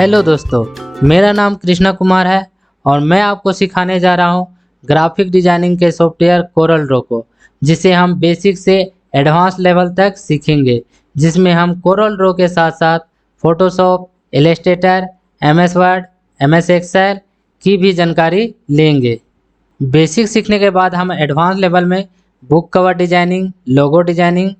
Hello दोस्तों, मेरा नाम कृष्णा कुमार है और मैं आपको सिखाने जा रहा हूँ ग्राफिक डिजाइनिंग के सॉफ्टवेयर कोरल ड्रॉ को, जिसे हम बेसिक से एडवांस लेवल तक सीखेंगे। जिसमें हम कोरल ड्रॉ के साथ साथ Photoshop, Illustrator, MS Word, MS Excel की भी जानकारी लेंगे। बेसिक सीखने के बाद हम एडवांस लेवल में book cover designing, logo designing,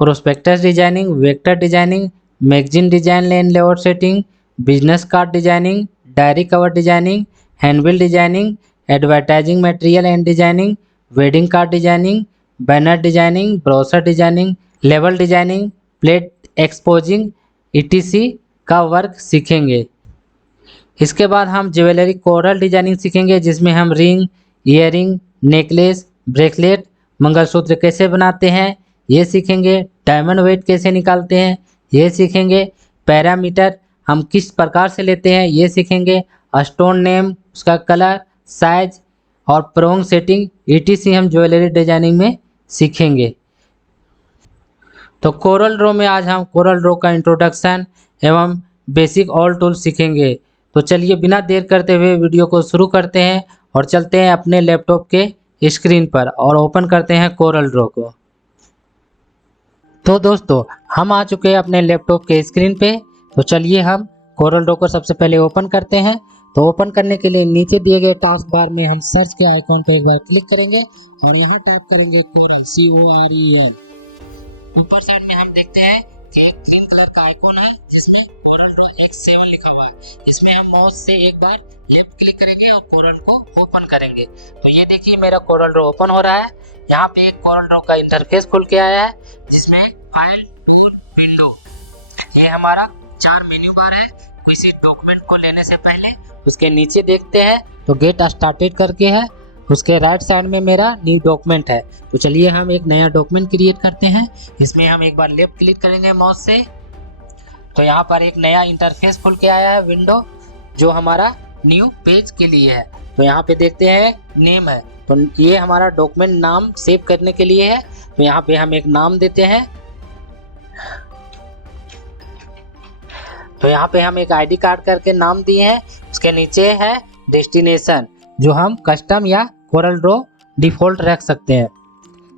prospectus designing, vector designing, magazine design and layout setting, business card designing, diary cover designing, handbill designing, advertising material and designing, wedding card designing, banner designing, brochure designing, level designing, plate exposing ETC का work सीखेंगे। इसके बाद हम jewellery coral designing सीखेंगे, जिसमें हम ring, earring, necklace, bracelet, mangalsutra कैसे बनाते हैं ये सीखेंगे। डायमंड वेट कैसे निकालते हैं ये सीखेंगे। पैरामीटर हम किस प्रकार से लेते हैं ये सीखेंगे। स्टोन नेम, उसका कलर, साइज और प्रोंग सेटिंग ईटीसी हम ज्वेलरी डिजाइनिंग में सीखेंगे। तो कोरल ड्रॉ में आज हम कोरल ड्रॉ का इंट्रोडक्शन एवं बेसिक ऑल टूल सीखेंगे। तो चलिए बिना देर करते हुए वीडियो को शुरू करते हैं और चलते हैं अपने लैपटॉप के स्क्रीन पर और ओपन करते हैं कोरल ड्रॉ को। तो दोस्तों, हम आ चुके हैं अपने लैपटॉप के स्क्रीन पे। तो चलिए हम कोरल ड्रॉ को सबसे पहले ओपन करते हैं। तो ओपन करने के लिए नीचे दिए गए टास्क बार में हम सर्च के आइकॉन पर एक बार क्लिक करेंगे और यहाँ टाइप करेंगे कोरल, COREL। ऊपर साइड में हम देखते हैं कि एक ग्रीन कलर का आइकॉन है जिसमें कोरल ड्रॉ X7 लिखा हुआ है। इसमें हम माउस से एक बार लेफ्ट क्लिक करेंगे और कोरल को ओपन करेंगे। तो ये देखिए मेरा कोरल ड्रॉ ओपन हो रहा है। यहाँ पे एक कोरल ड्रॉ का इंटरफेस खुल के आया है जिसमें फाइल, टूल, विंडो, ये हमारा 4 मेन्यू बार है। किसी डॉक्यूमेंट को लेने से पहले उसके नीचे देखते हैं तो गेट स्टार्टेड करके है। उसके राइट साइड में मेरा न्यू डॉक्यूमेंट है। तो चलिए हम एक नया डॉक्यूमेंट क्रिएट करते हैं। इसमें हम एक बार लेफ्ट क्लिक करेंगे माउस से। तो यहाँ पर एक नया इंटरफेस खुल के आया है विंडो, जो हमारा न्यू पेज के लिए है। तो यहाँ पे देखते हैं नेम है, तो ये हमारा डॉक्यूमेंट नाम सेव करने के लिए है। तो यहाँ पे हम एक नाम देते हैं। तो यहाँ पे हम एक आईडी कार्ड करके नाम दिए हैं। उसके नीचे है डेस्टिनेशन, जो हम कस्टम या कोरल ड्रॉ डिफॉल्ट रख सकते हैं।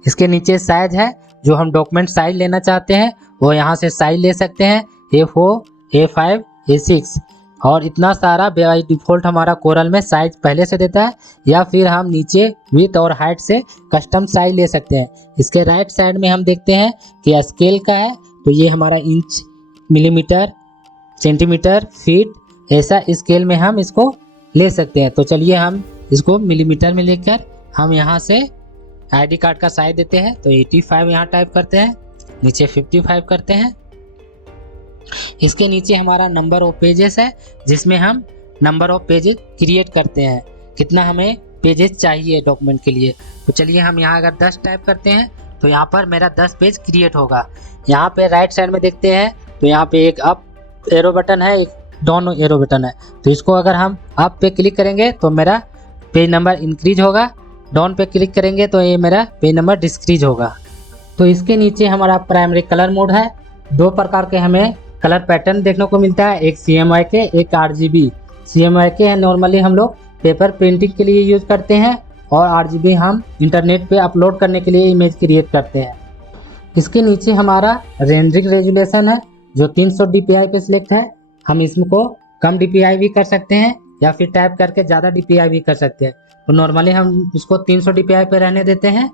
इसके नीचे साइज है, जो हम डॉक्यूमेंट साइज लेना चाहते हैं वो यहाँ से साइज ले सकते हैं, A4, A5, A6। और इतना सारा बाय डिफॉल्ट हमारा कोरल में साइज पहले से देता है, या फिर हम नीचे विड्थ और हाइट से कस्टम साइज ले सकते हैं। इसके राइट साइड में हम देखते हैं कि स्केल का है, तो ये हमारा इंच, मिलीमीटर, सेंटीमीटर, फीट, ऐसा स्केल में हम इसको ले सकते हैं। तो चलिए हम इसको मिलीमीटर में लेकर हम यहाँ से आईडी कार्ड का साइज देते हैं। तो 85 यहाँ टाइप करते हैं, नीचे 55 करते हैं। इसके नीचे हमारा नंबर ऑफ पेजेस है, जिसमें हम नंबर ऑफ पेजेस क्रिएट करते हैं, कितना हमें पेजेस चाहिए डॉक्यूमेंट के लिए। तो चलिए हम यहाँ अगर 10 टाइप करते हैं तो यहाँ पर मेरा 10 पेज क्रिएट होगा। यहाँ पे राइट साइड में देखते हैं तो यहाँ पे एक अप एरो बटन है, एक डाउन एरो बटन है। तो इसको अगर हम अप पे क्लिक करेंगे तो मेरा पेज नंबर इंक्रीज होगा, डाउन पे क्लिक करेंगे तो ये मेरा पेज नंबर डिस्क्रीज होगा। तो इसके नीचे हमारा प्राइमरी कलर मोड है। 2 प्रकार के हमें कलर पैटर्न देखने को मिलता है, एक CMYK, एक RGB। CMYK है नॉर्मली हम लोग पेपर प्रिंटिंग के लिए यूज करते हैं, और RGB हम इंटरनेट पे अपलोड करने के लिए इमेज क्रिएट करते हैं। इसके नीचे हमारा रेंडरिंग रेजुलेशन है, जो 300 DPI पे सिलेक्ट है। हम इसको कम DPI भी कर सकते हैं या फिर टाइप करके ज़्यादा DPI भी कर सकते हैं। तो नॉर्मली हम इसको 300 DPI पे रहने देते हैं।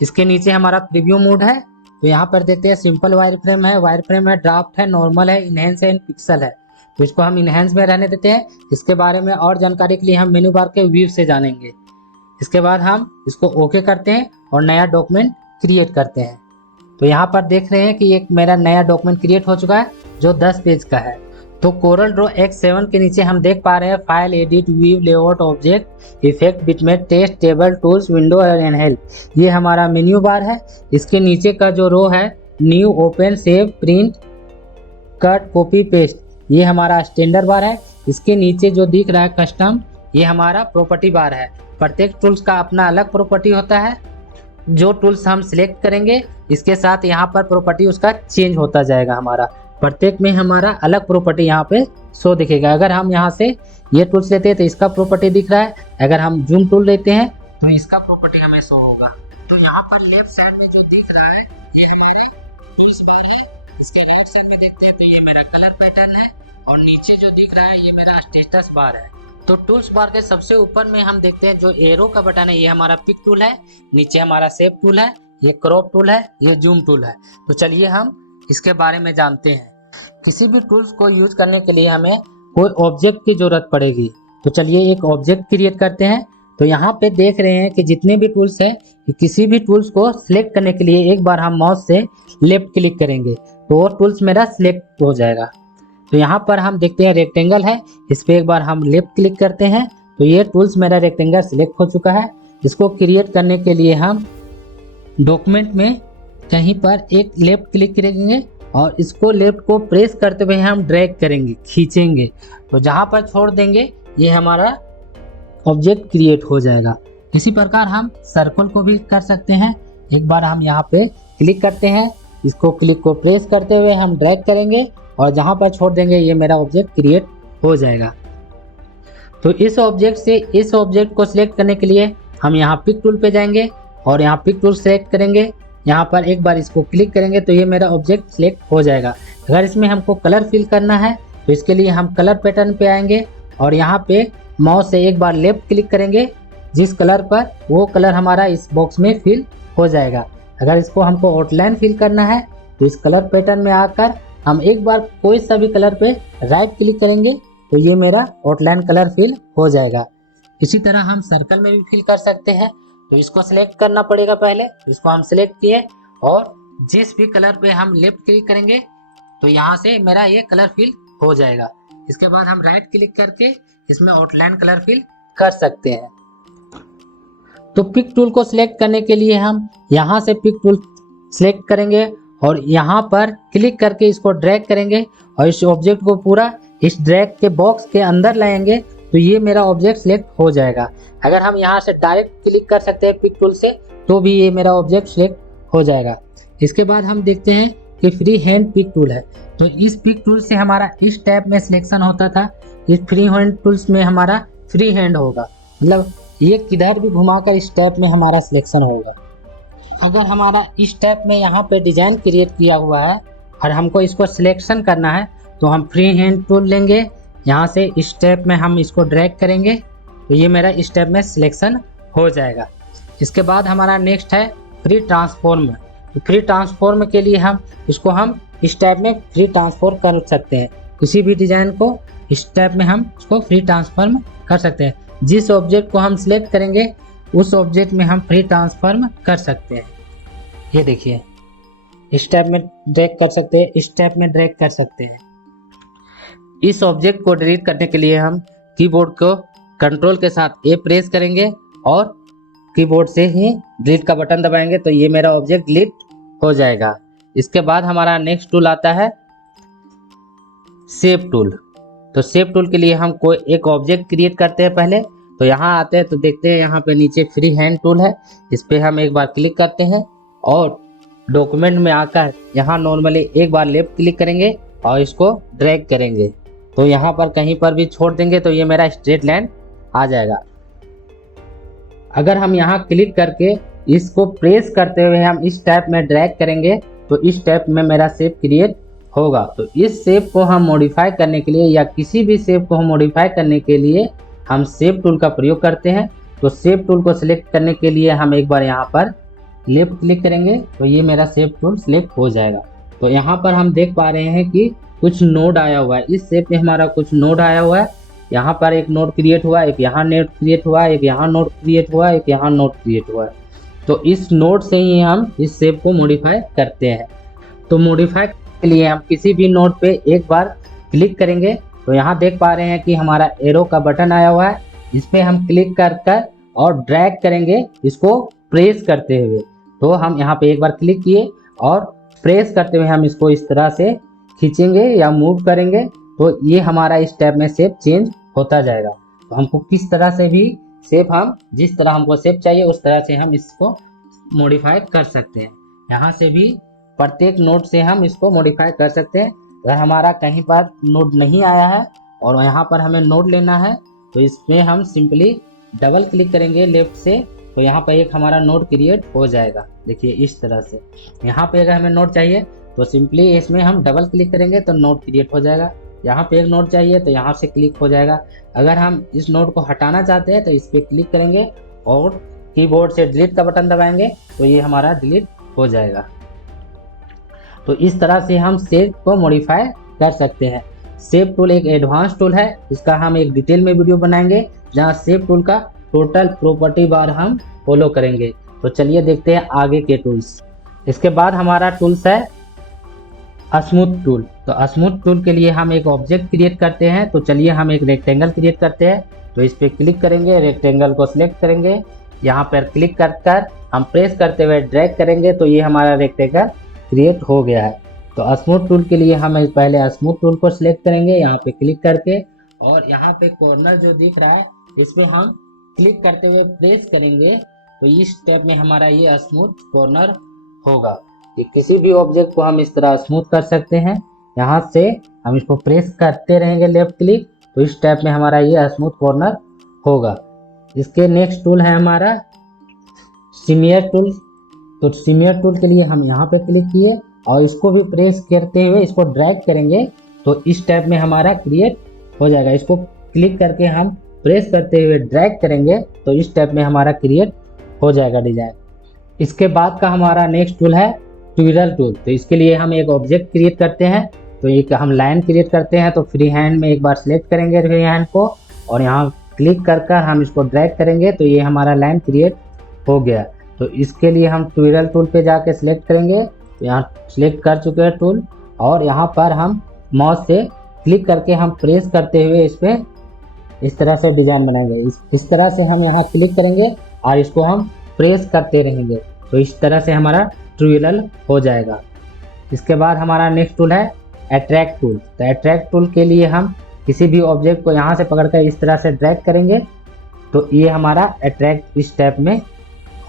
इसके नीचे हमारा प्रीव्यू मोड है। तो यहाँ पर देखते हैं सिंपल वायर फ्रेम है, ड्राफ्ट है, नॉर्मल है, इनहेंस है, पिक्सल है। तो इसको हम इनहेंस में रहने देते हैं। इसके बारे में और जानकारी के लिए हम मेनू बार के व्यू से जानेंगे। इसके बाद हम इसको ओके करते हैं और नया डॉक्यूमेंट क्रिएट करते हैं। तो यहाँ पर देख रहे हैं कि एक मेरा नया डॉक्यूमेंट क्रिएट हो चुका है, जो 10 पेज का है। तो कोरल ड्रॉ X7 के नीचे हम देख पा रहे हैं file, edit, view, layout, object, effect, bitmap, text, table, tools, window और एनहेल्प। ये हमारा मेन्यू बार है। इसके नीचे का जो रो है new, open, save, print, cut, copy, paste, ये हमारा स्टैंडर्ड बार है। इसके नीचे जो दिख रहा है कस्टम, ये हमारा प्रॉपर्टी बार है। प्रत्येक टूल्स का अपना अलग प्रॉपर्टी होता है। जो टूल्स हम सिलेक्ट करेंगे इसके साथ यहाँ पर प्रॉपर्टी उसका चेंज होता जाएगा। हमारा प्रत्येक में हमारा अलग प्रॉपर्टी यहाँ पे शो दिखेगा। अगर हम यहाँ से ये टूल्स लेते हैं तो इसका प्रॉपर्टी दिख रहा है, अगर हम जूम टूल लेते हैं तो इसका प्रॉपर्टी हमें शो होगा। तो यहाँ पर लेफ्ट साइड में जो दिख रहा है ये हमारे टूल्स बार है। इसके राइट साइड में देखते हैं तो ये मेरा कलर पैटर्न है और नीचे जो दिख रहा है ये मेरा स्टेटस बार है। तो टूल्स बार के सबसे ऊपर में हम देखते हैं जो एरो का बटन है ये हमारा पिक टूल है, नीचे हमारा शेप टूल है, ये क्रॉप टूल है, ये जूम टूल है। तो चलिए हम इसके बारे में जानते हैं। किसी भी टूल्स को यूज करने के लिए हमें कोई ऑब्जेक्ट की जरूरत पड़ेगी। तो चलिए एक ऑब्जेक्ट क्रिएट करते हैं। तो यहाँ पे देख रहे हैं कि जितने भी टूल्स हैं, किसी भी टूल्स को सिलेक्ट करने के लिए एक बार हम माउस से लेफ्ट क्लिक करेंगे तो वो टूल्स मेरा सिलेक्ट हो जाएगा। तो यहाँ पर हम देखते हैं रेक्टेंगल है, इस पर एक बार हम लेफ्ट क्लिक करते हैं तो ये टूल्स मेरा रेक्टेंगल सिलेक्ट हो चुका है। इसको क्रिएट करने के लिए हम डॉक्यूमेंट में कहीं पर एक लेफ्ट क्लिक करेंगे और इसको लेफ्ट को प्रेस करते हुए हम ड्रैग करेंगे, खींचेंगे। तो जहाँ पर छोड़ देंगे ये हमारा ऑब्जेक्ट क्रिएट हो जाएगा। इसी प्रकार हम सर्कल को भी कर सकते हैं। एक बार हम यहाँ पे क्लिक करते हैं, इसको क्लिक को प्रेस करते हुए हम ड्रैग करेंगे और जहाँ पर छोड़ देंगे ये मेरा ऑब्जेक्ट क्रिएट हो जाएगा। तो इस ऑब्जेक्ट से इस ऑब्जेक्ट को सिलेक्ट करने के लिए हम यहाँ पिक टूल पे जाएंगे और यहाँ पिक टूल सेलेक्ट करेंगे। यहाँ पर एक बार इसको क्लिक करेंगे तो ये मेरा ऑब्जेक्ट सिलेक्ट हो जाएगा। अगर इसमें हमको कलर फिल करना है तो इसके लिए हम कलर पैटर्न पे आएंगे और यहाँ पे माउस से एक बार लेफ्ट क्लिक करेंगे, जिस कलर पर वो कलर हमारा इस बॉक्स में फिल हो जाएगा। अगर इसको हमको आउटलाइन फिल करना है तो इस कलर पैटर्न में आकर हम एक बार कोई सा भी कलर पे राइट क्लिक करेंगे तो ये मेरा आउटलाइन कलर फिल हो जाएगा। इसी तरह हम सर्कल में भी फिल कर सकते हैं। तो इसको सिलेक्ट करना पड़ेगा पहले, इसको हम सिलेक्ट किए और जिस भी कलर पे हम लेफ्ट क्लिक करेंगे तो यहाँ से मेरा ये कलर फिल हो जाएगा। इसके बाद हम राइट क्लिक करके इसमें आउटलाइन कलर फिल कर सकते हैं। तो पिक टूल को सिलेक्ट करने के लिए हम यहाँ से पिक टूल सिलेक्ट करेंगे और यहाँ पर क्लिक करके इसको ड्रैग करेंगे और इस ऑब्जेक्ट को पूरा इस ड्रैग के बॉक्स के अंदर लाएंगे तो ये मेरा ऑब्जेक्ट सिलेक्ट हो जाएगा। अगर हम यहाँ से डायरेक्ट क्लिक कर सकते हैं पिक टूल से तो भी ये मेरा ऑब्जेक्ट सिलेक्ट हो जाएगा। इसके बाद हम देखते हैं कि फ्री हैंड पिक टूल है। तो इस पिक टूल से हमारा इस टैब में सिलेक्शन होता था, इस फ्री हैंड टूल्स में हमारा फ्री हैंड होगा, मतलब ये किधर भी घुमाकर इस टैब में हमारा सिलेक्शन होगा। अगर हमारा इस टैब में यहाँ पे डिजाइन क्रिएट किया हुआ है और हमको इसको सिलेक्शन करना है तो हम फ्री हैंड टूल लेंगे, यहाँ से इस टैब में हम इसको ड्रैग करेंगे तो ये मेरा इस टैब में सिलेक्शन हो जाएगा। इसके बाद हमारा नेक्स्ट है फ्री ट्रांसफॉर्म। तो फ्री ट्रांसफॉर्म के लिए हम इस टैब में फ्री ट्रांसफॉर्म कर सकते हैं। किसी भी डिजाइन को इस टैब में हम इसको फ्री ट्रांसफॉर्म कर सकते हैं। जिस ऑब्जेक्ट को हम सिलेक्ट करेंगे उस ऑब्जेक्ट में हम फ्री ट्रांसफॉर्म कर सकते हैं। ये देखिए इस टैब में ड्रैग कर सकते हैं, इस टैब में ड्रैग कर सकते हैं। इस ऑब्जेक्ट को डिलीट करने के लिए हम कीबोर्ड को कंट्रोल के साथ ए प्रेस करेंगे और कीबोर्ड से ही डिलीट का बटन दबाएंगे तो ये मेरा ऑब्जेक्ट डिलीट हो जाएगा। इसके बाद हमारा नेक्स्ट टूल आता है शेप टूल। तो शेप टूल के लिए हम कोई एक ऑब्जेक्ट क्रिएट करते हैं पहले। तो यहाँ आते हैं तो देखते हैं यहाँ पे नीचे फ्री हैंड टूल है, इस पर हम एक बार क्लिक करते हैं और डॉक्यूमेंट में आकर यहाँ नॉर्मली एक बार लेफ्ट क्लिक करेंगे और इसको ड्रैग करेंगे तो यहाँ पर कहीं पर भी छोड़ देंगे तो ये मेरा स्ट्रेट लाइन आ जाएगा। अगर हम यहाँ क्लिक करके इसको प्रेस करते हुए हम इस टैब में ड्रैग करेंगे तो इस टैब में मेरा शेप क्रिएट होगा। तो इस शेप को हम मॉडिफाई करने के लिए या किसी भी शेप को हम मॉडिफाई करने के लिए हम शेप टूल का प्रयोग करते हैं। तो शेप टूल को सिलेक्ट करने के लिए हम एक बार यहाँ पर लेफ्ट क्लिक करेंगे तो ये मेरा शेप टूल सिलेक्ट हो जाएगा। तो यहाँ पर हम देख पा रहे हैं कि कुछ नोड आया हुआ है, इस शेप में हमारा कुछ नोड आया हुआ है। यहाँ पर एक नोड क्रिएट हुआ, एक यहाँ नोड क्रिएट हुआ, एक यहाँ नोड क्रिएट हुआ, एक यहाँ नोड क्रिएट हुआ है। तो इस नोड से ही हम इस शेप को मॉडिफाई करते हैं। तो मॉडिफाई के लिए हम किसी भी नोड पे एक बार क्लिक करेंगे तो यहाँ देख पा रहे हैं कि हमारा एरो का बटन आया हुआ है, इस पर हम क्लिक कर और ड्रैग करेंगे इसको प्रेस करते हुए। तो हम यहाँ पे एक बार क्लिक किए और प्रेस करते हुए हम इसको इस तरह से खींचेंगे या मूव करेंगे तो ये हमारा इस टैब में शेप चेंज होता जाएगा। तो हमको किस तरह से भी शेप हम जिस तरह हमको शेप चाहिए उस तरह से हम इसको मॉडिफाई कर सकते हैं। यहाँ से भी प्रत्येक नोड से हम इसको मॉडिफाई कर सकते हैं। अगर हमारा कहीं पर नोड नहीं आया है और यहाँ पर हमें नोड लेना है तो इसमें हम सिंपली डबल क्लिक करेंगे लेफ्ट से, तो यहाँ पर एक हमारा नोड क्रिएट हो जाएगा। देखिए इस तरह से यहाँ पे अगर हमें नोड चाहिए तो सिंपली इसमें हम डबल क्लिक करेंगे तो नोड क्रिएट हो जाएगा। यहाँ पे एक नोड चाहिए तो यहाँ से क्लिक हो जाएगा। अगर हम इस नोड को हटाना चाहते हैं तो इस पर क्लिक करेंगे और कीबोर्ड से डिलीट का बटन दबाएंगे तो ये हमारा डिलीट हो जाएगा। तो इस तरह से हम शेप को मॉडिफाई कर सकते हैं। शेप टूल एक एडवांस टूल है, इसका हम एक डिटेल में वीडियो बनाएंगे जहां शेप टूल का टोटल प्रॉपर्टी बार हम फॉलो करेंगे। तो चलिए देखते हैं आगे के टूल्स। इसके बाद हमारा टूल्स है स्मूथ टूल। तो स्मूथ टूल के लिए हम एक ऑब्जेक्ट क्रिएट करते हैं। तो चलिए हम एक रेक्टेंगल क्रिएट करते हैं। तो इस पर क्लिक करेंगे, रेक्टेंगल को सिलेक्ट करेंगे, यहाँ पर क्लिक कर हम प्रेस करते हुए ड्रैग करेंगे तो ये हमारा रेक्टेंगल क्रिएट हो गया है। तो स्मूथ टूल के लिए हम पहले स्मूथ टूल को सिलेक्ट करेंगे, यहाँ पे क्लिक करके, और यहाँ पे कॉर्नर जो दिख रहा है इस पर हम क्लिक करते हुए प्रेस करेंगे तो इस स्टेप में हमारा ये स्मूथ कॉर्नर होगा। कि किसी भी ऑब्जेक्ट को हम इस तरह स्मूथ कर सकते हैं। यहाँ से हम इसको प्रेस करते रहेंगे लेफ्ट क्लिक तो इस स्टेप में हमारा ये स्मूथ कॉर्नर होगा। इसके नेक्स्ट टूल है हमारा स्मीयर टूल। तो स्मीयर टूल के लिए हम यहाँ पे क्लिक किए और इसको भी प्रेस करते हुए इसको ड्रैग करेंगे तो इस टाइप में हमारा क्रिएट हो जाएगा। इसको क्लिक करके हम प्रेस करते हुए ड्रैग करेंगे तो इस टाइप में हमारा क्रिएट हो जाएगा डिजाइन। इसके बाद का हमारा नेक्स्ट टूल है ट्विरल टूल। तो इसके लिए हम एक ऑब्जेक्ट क्रिएट करते हैं। तो एक हम लाइन क्रिएट करते हैं तो फ्री हैंड में एक बार सिलेक्ट करेंगे फ्री हैंड को और यहाँ क्लिक कर हम इसको ड्रैग करेंगे तो ये हमारा लाइन क्रिएट हो गया। तो इसके लिए हम ट्विरल टूल पे जाके सिलेक्ट करेंगे। यहाँ सिलेक्ट कर चुके हैं टूल और यहाँ पर हम माउस से क्लिक करके हम प्रेस करते हुए इस पर इस तरह से डिजाइन बनाएंगे। इस तरह से हम यहाँ क्लिक करेंगे और इसको हम प्रेस करते रहेंगे तो इस तरह से हमारा ट्विरल हो जाएगा। इसके बाद हमारा नेक्स्ट टूल है अट्रैक्ट टूल। तो अट्रैक्ट टूल के लिए हम किसी भी ऑब्जेक्ट को यहाँ से पकड़कर इस तरह से ड्रैग करेंगे तो ये हमारा अट्रैक्ट इस टाइप में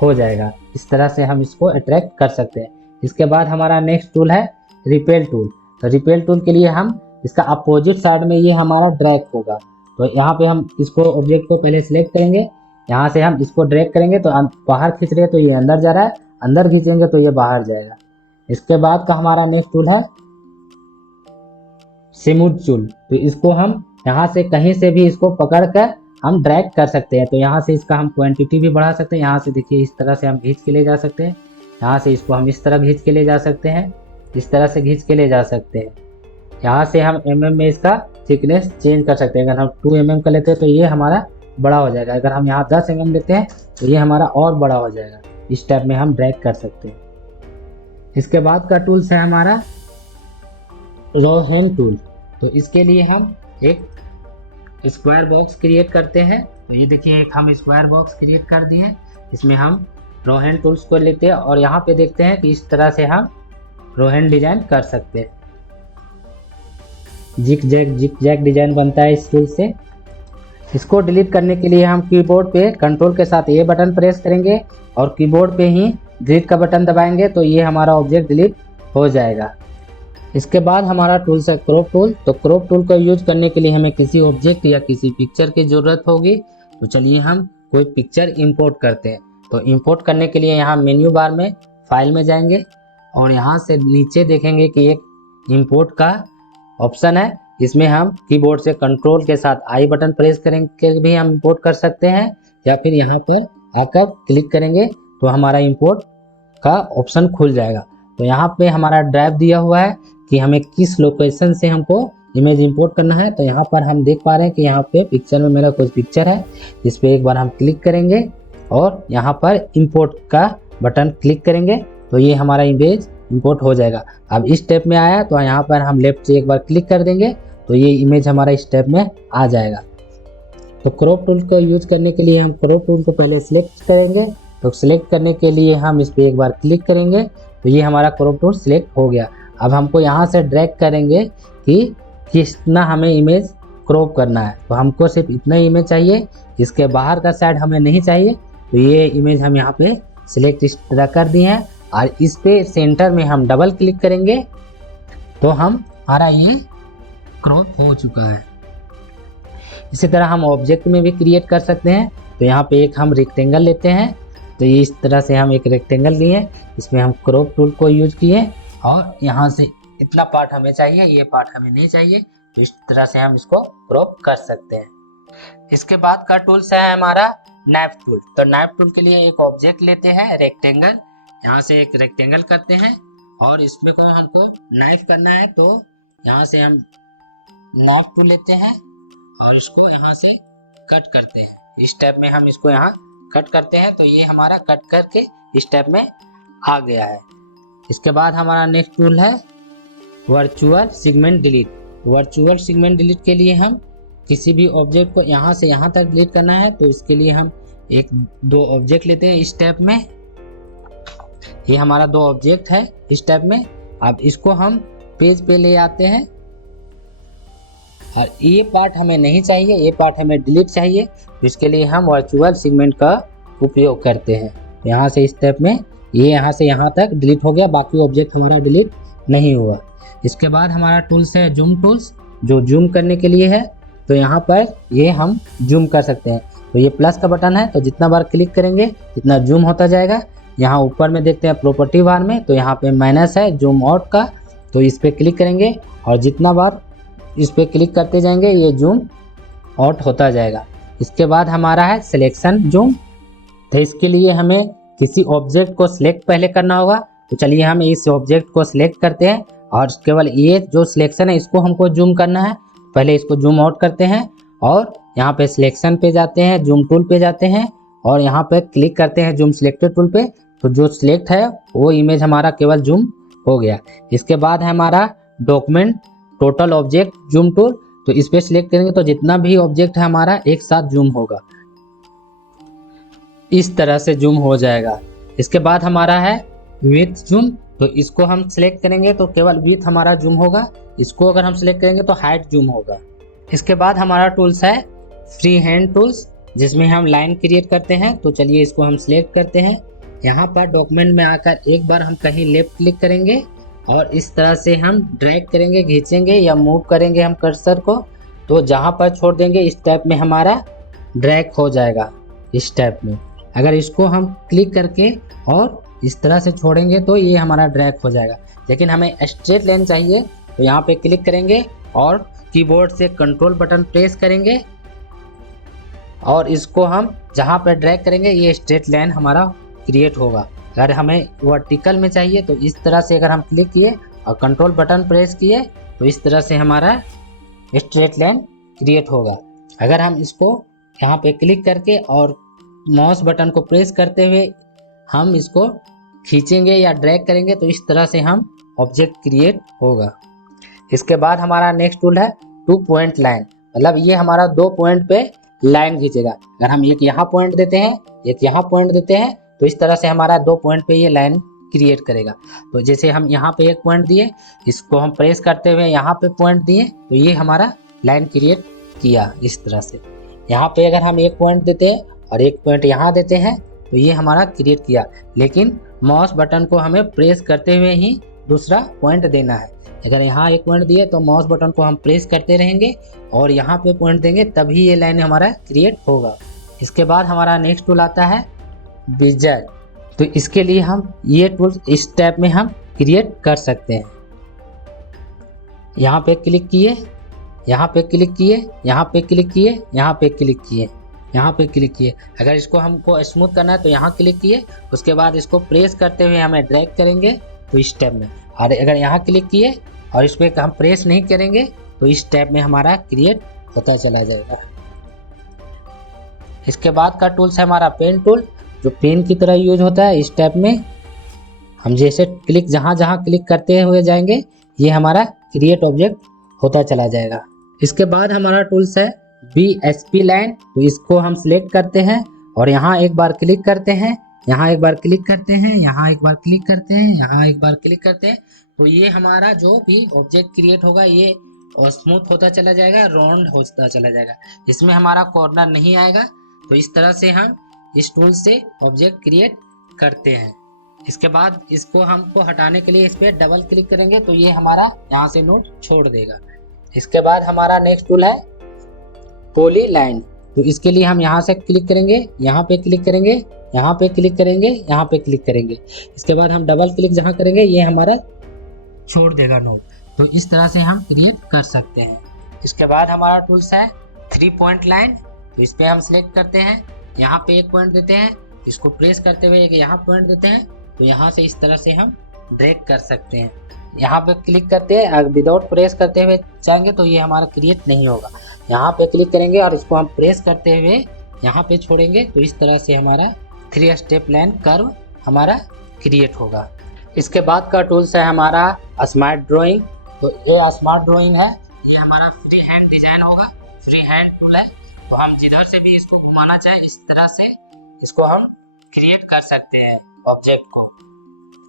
हो जाएगा। इस तरह से हम इसको अट्रैक्ट कर सकते हैं। इसके बाद हमारा नेक्स्ट टूल है रिपेल टूल। तो रिपेल टूल के लिए हम इसका अपोजिट साइड में ये हमारा ड्रैग होगा। तो यहाँ पे हम इसको ऑब्जेक्ट को पहले सिलेक्ट करेंगे, यहाँ से हम इसको ड्रैग करेंगे तो बाहर खींच रहे हैं तो ये अंदर जा रहा है, अंदर खींचेंगे तो ये बाहर जाएगा। इसके बाद का हमारा नेक्स्ट टूल है स्मूथ टूल। तो इसको हम यहाँ से कहीं से भी इसको पकड़ कर हम ड्रैग कर सकते हैं। तो यहाँ से इसका हम क्वांटिटी भी बढ़ा सकते हैं। यहाँ से देखिए इस तरह से हम खींच के ले जा सकते हैं। यहाँ से इसको हम इस तरह खींच के ले जा सकते हैं, इस तरह से खींच के ले जा सकते हैं। यहाँ से हम mm में इसका थिकनेस चेंज कर सकते हैं। अगर हम 2 mm का लेते हैं तो ये हमारा बड़ा हो जाएगा। अगर हम यहाँ 10 mm लेते हैं तो ये हमारा और बड़ा हो जाएगा। इस टाइप में हम ड्रैग कर सकते हैं। इसके बाद का टूल्स है हमारा रॉ हैंड टूल। तो इसके लिए हम एक स्क्वायर बॉक्स क्रिएट करते हैं। तो ये देखिए एक हम स्क्वायर बॉक्स क्रिएट कर दिए हैं। इसमें हम रॉ हैंड टूल्स को लेते हैं और यहाँ पे देखते हैं कि इस तरह से हम रॉ हैंड डिजाइन कर सकते हैं। जिग जैग डिजाइन बनता है इस टूल से। इसको डिलीट करने के लिए हम कीबोर्ड पे कंट्रोल के साथ ये बटन प्रेस करेंगे और कीबोर्ड पे ही डिलीट का बटन दबाएंगे तो ये हमारा ऑब्जेक्ट डिलीट हो जाएगा। इसके बाद हमारा टूल्स है क्रॉप टूल। तो क्रॉप टूल को यूज करने के लिए हमें किसी ऑब्जेक्ट या किसी पिक्चर की ज़रूरत होगी। तो चलिए हम कोई पिक्चर इंपोर्ट करते हैं। तो इंपोर्ट करने के लिए यहाँ मेन्यू बार में फाइल में जाएंगे और यहाँ से नीचे देखेंगे कि एक इंपोर्ट का ऑप्शन है। इसमें हम कीबोर्ड से कंट्रोल के साथ आई बटन प्रेस करेंगे भी हम इंपोर्ट कर सकते हैं या फिर यहाँ पर आकर क्लिक करेंगे तो हमारा इंपोर्ट का ऑप्शन खुल जाएगा। तो यहाँ पे हमारा ड्राइव दिया हुआ है कि हमें किस लोकेशन से हमको इमेज इंपोर्ट करना है। तो यहाँ पर हम देख पा रहे हैं कि यहाँ पे पिक्चर में मेरा कुछ पिक्चर है। इस पर एक बार हम क्लिक करेंगे और यहाँ पर इंपोर्ट का बटन क्लिक करेंगे तो ये हमारा इमेज इंपोर्ट हो जाएगा। अब इस स्टेप में आया तो यहाँ पर हम लेफ्ट से एक बार क्लिक कर देंगे तो ये इमेज हमारा इस स्टेप में आ जाएगा। तो क्रॉप टूल को यूज करने के लिए हम क्रॉप टूल को पहले सिलेक्ट करेंगे। तो सिलेक्ट करने के लिए हम इस पर एक बार क्लिक करेंगे तो ये हमारा क्रॉप टूल सिलेक्ट हो गया। अब हमको यहाँ से ड्रैग करेंगे कि कितना हमें इमेज क्रॉप करना है। तो हमको सिर्फ इतना ही इमेज चाहिए, इसके बाहर का साइड हमें नहीं चाहिए। तो ये इमेज हम यहाँ पे सिलेक्ट इस तरह कर दिए हैं और इस पे सेंटर में हम डबल क्लिक करेंगे तो हम हमारा ये क्रॉप हो चुका है। इसी तरह हम ऑब्जेक्ट में भी क्रिएट कर सकते हैं। तो यहाँ पे एक हम रेक्टेंगल लेते हैं, तो ये इस तरह से हम एक रेक्टेंगल लिए, इसमें हम क्रॉप टूल को यूज किए और यहाँ से इतना पार्ट हमें चाहिए, ये पार्ट हमें नहीं चाहिए, तो इस तरह से हम इसको क्रॉप कर सकते हैं। इसके बाद का टूल्स है हमारा नाइफ टूल। तो नाइफ टूल के लिए एक ऑब्जेक्ट लेते हैं रेक्टेंगल, यहाँ से एक रेक्टेंगल करते हैं और इसमें को हमको नाइफ करना है। तो यहाँ से हम नाइफ टूल लेते हैं और इसको यहाँ से कट करते हैं। इस टाइप में हम इसको यहाँ कट करते हैं, तो ये हमारा कट करके इस टाइप में आ गया है। इसके बाद हमारा नेक्स्ट टूल है virtual segment delete. Virtual segment delete के लिए हम किसी भी ऑब्जेक्ट को यहाँ से यहाँ तक डिलीट करना है, तो इसके लिए हम एक दो ऑब्जेक्ट लेते हैं इस टाइप में। ये हमारा दो ऑब्जेक्ट है इस टाइप में। अब इसको हम पेज पे ले आते हैं और ये पार्ट हमें नहीं चाहिए, ये पार्ट हमें डिलीट चाहिए, तो इसके लिए हम वर्चुअल सेगमेंट का उपयोग करते हैं। यहाँ से इस स्टेप में ये यहाँ से यहाँ तक डिलीट हो गया, बाकी ऑब्जेक्ट हमारा डिलीट नहीं हुआ। इसके बाद हमारा टूल्स है जूम टूल्स, जो जूम करने के लिए है। तो यहाँ पर ये हम जूम कर सकते हैं। तो ये प्लस का बटन है, तो जितना बार क्लिक करेंगे जितना जूम होता जाएगा। यहाँ ऊपर में देखते हैं प्रॉपर्टी बार में, तो यहाँ पे माइनस है जूम आउट का, तो इस पर क्लिक करेंगे और जितना बार इस पर क्लिक करते जाएंगे ये जूम आउट होता जाएगा। इसके बाद हमारा है सिलेक्शन जूम। तो इसके लिए हमें किसी ऑब्जेक्ट को सिलेक्ट पहले करना होगा। तो चलिए हम इस ऑब्जेक्ट को सिलेक्ट करते हैं और केवल ये जो सिलेक्शन है इसको हमको जूम करना है। पहले इसको जूम आउट करते हैं और यहाँ पे सिलेक्शन पे जाते हैं, जूम टूल पे जाते हैं और यहाँ पे क्लिक करते हैं जूम सिलेक्टेड टूल पे। तो जो सिलेक्ट है वो इमेज हमारा केवल जूम हो गया। इसके बाद है हमारा document total object zoom tool. तो इस पे सिलेक्ट करेंगे तो जितना भी ऑब्जेक्ट है हमारा एक साथ जूम होगा, इस तरह से जूम हो जाएगा। इसके बाद हमारा है विड्थ जूम। तो इसको हम सिलेक्ट करेंगे तो केवल विड्थ हमारा जूम होगा, इसको अगर हम सिलेक्ट करेंगे तो हाइट जूम होगा। इसके बाद हमारा टूल्स है फ्री हैंड टूल्स, जिसमें हम लाइन क्रिएट करते हैं। तो चलिए इसको हम सिलेक्ट करते हैं। यहाँ पर डॉक्यूमेंट में आकर एक बार हम कहीं लेफ्ट क्लिक करेंगे और इस तरह से हम ड्रैग करेंगे, खींचेंगे या मूव करेंगे हम कर्सर को, तो जहाँ पर छोड़ देंगे इस टाइप में हमारा ड्रैग हो जाएगा इस टाइप में। अगर इसको हम क्लिक करके और इस तरह से छोड़ेंगे तो ये हमारा ड्रैग हो जाएगा। लेकिन हमें स्ट्रेट लाइन चाहिए, तो यहाँ पे क्लिक करेंगे और कीबोर्ड से कंट्रोल बटन प्रेस करेंगे और इसको हम जहाँ पर ड्रैग करेंगे ये स्ट्रेट लाइन हमारा क्रिएट होगा। अगर हमें वर्टिकल में चाहिए तो इस तरह से अगर हम क्लिक किए और कंट्रोल बटन प्रेस किए तो इस तरह से हमारा स्ट्रेट लाइन क्रिएट होगा। अगर हम इसको यहाँ पे क्लिक करके और माउस बटन को प्रेस करते हुए हम इसको खींचेंगे या ड्रैग करेंगे तो इस तरह से हम ऑब्जेक्ट क्रिएट होगा। इसके बाद हमारा नेक्स्ट टूल है 2 पॉइंट लाइन। मतलब ये हमारा 2 पॉइंट पे लाइन खींचेगा। अगर हम एक यहाँ पॉइंट देते हैं, एक यहाँ पॉइंट देते हैं, तो इस तरह से हमारा 2 पॉइंट पे ये लाइन क्रिएट करेगा। तो जैसे हम यहाँ पे एक पॉइंट दिए, इसको हम प्रेस करते हुए यहाँ पे पॉइंट दिए, तो ये हमारा लाइन क्रिएट किया इस तरह से। यहाँ पे अगर हम एक पॉइंट देते हैं और एक पॉइंट यहाँ देते हैं तो ये हमारा क्रिएट किया। लेकिन माउस बटन को हमें प्रेस करते हुए ही दूसरा पॉइंट देना है। अगर यहाँ एक पॉइंट दिए तो माउस बटन को हम प्रेस करते रहेंगे और यहाँ पे पॉइंट देंगे, तभी ये लाइन हमारा क्रिएट होगा। इसके बाद हमारा नेक्स्ट टूल आता है विज़ार्ड। तो इसके लिए हम ये टूल इस टाइप में हम क्रिएट कर सकते हैं। यहाँ पे क्लिक किए, यहाँ पे क्लिक किए, यहाँ पे क्लिक किए, यहाँ पे क्लिक किए, यहाँ पे क्लिक किए। अगर इसको हमको स्मूथ करना है तो यहाँ क्लिक किए, उसके बाद इसको प्रेस करते हुए हमें ड्रैग करेंगे तो इस टाइप में। और अगर यहाँ क्लिक किए और इस पर हम प्रेस नहीं करेंगे तो इस टाइप में हमारा क्रिएट होता चला जाएगा। इसके बाद का टूल्स है हमारा पेन टूल, जो पेन की तरह यूज होता है। इस टाइप में हम जैसे क्लिक जहाँ जहाँ क्लिक करते हुए जाएंगे ये हमारा क्रिएट ऑब्जेक्ट होता चला जाएगा। इसके बाद हमारा टूल्स है BSP लाइन। तो इसको हम सिलेक्ट करते हैं और यहाँ एक बार क्लिक करते हैं, यहाँ एक बार क्लिक करते हैं, यहाँ एक बार क्लिक करते हैं, यहाँ एक बार क्लिक करते हैं, तो ये हमारा जो भी ऑब्जेक्ट क्रिएट होगा ये स्मूथ होता चला जाएगा, राउंड होता चला जाएगा। इसमें हमारा कॉर्नर नहीं आएगा। तो इस तरह से हम इस टूल से ऑब्जेक्ट क्रिएट करते हैं। इसके बाद इसको हमको हटाने के लिए इस पर डबल क्लिक करेंगे तो ये हमारा यहाँ से नोट छोड़ देगा। इसके बाद हमारा नेक्स्ट टूल है पॉली लाइन। तो इसके लिए हम यहाँ से क्लिक करेंगे, यहाँ पे क्लिक करेंगे, यहाँ पे क्लिक करेंगे, यहाँ पे क्लिक करेंगे। इसके बाद हम डबल क्लिक जहाँ करेंगे ये हमारा छोड़ देगा नोट। तो इस तरह से हम क्रिएट कर सकते हैं। इसके बाद हमारा टूल्स है 3 पॉइंट लाइन। तो इस पर हम सिलेक्ट करते हैं, यहाँ पे एक पॉइंट देते हैं, इसको प्रेस करते हुए एक यहाँ पॉइंट देते हैं। तो यहाँ से इस तरह से हम ड्रैग कर सकते हैं। यहाँ पे क्लिक करते हैं, अगर विदाउट प्रेस करते हुए चाहेंगे तो ये हमारा क्रिएट नहीं होगा। यहाँ पे क्लिक करेंगे और इसको हम प्रेस करते हुए यहाँ पे छोड़ेंगे तो इस तरह से हमारा 3 स्टेप लाइन कर्व हमारा क्रिएट होगा। इसके बाद का टूल्स है हमारा स्मार्ट ड्राइंग। तो ये स्मार्ट ड्राइंग है, ये हमारा फ्री हैंड डिजाइन होगा, फ्री हैंड टूल है। तो हम जिधर से भी इसको घुमाना चाहे इस तरह से इसको हम क्रिएट कर सकते हैं। ऑब्जेक्ट को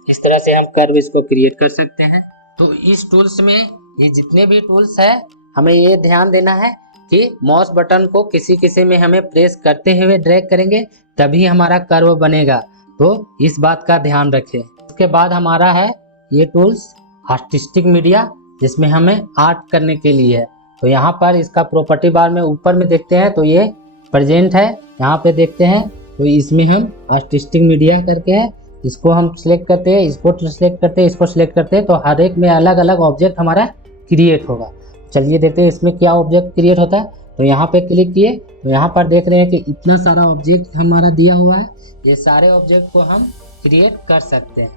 इस तरह से हम कर्व इसको क्रिएट कर सकते हैं। तो इस टूल्स में ये जितने भी टूल्स है हमें ये ध्यान देना है कि माउस बटन को किसी किसी में हमें प्रेस करते हुए ड्रैग करेंगे तभी हमारा कर्व बनेगा। तो इस बात का ध्यान रखें। उसके बाद हमारा है ये टूल्स आर्टिस्टिक मीडिया, जिसमें हमें आर्ट करने के लिए है। तो यहाँ पर इसका प्रॉपर्टी बार में ऊपर में देखते हैं तो ये प्रेजेंट है, यहाँ पे देखते हैं तो इसमें हम आर्टिस्टिक मीडिया करके है, इसको हम सिलेक्ट करते हैं, इसको सिलेक्ट करते हैं, इसको सिलेक्ट करते हैं। तो हर एक में अलग अलग ऑब्जेक्ट हमारा क्रिएट होगा। चलिए देखते हैं इसमें क्या ऑब्जेक्ट क्रिएट होता है। तो यहाँ पे क्लिक किए तो यहाँ पर देख रहे हैं कि इतना सारा ऑब्जेक्ट हमारा दिया हुआ है। ये सारे ऑब्जेक्ट को हम क्रिएट कर सकते हैं।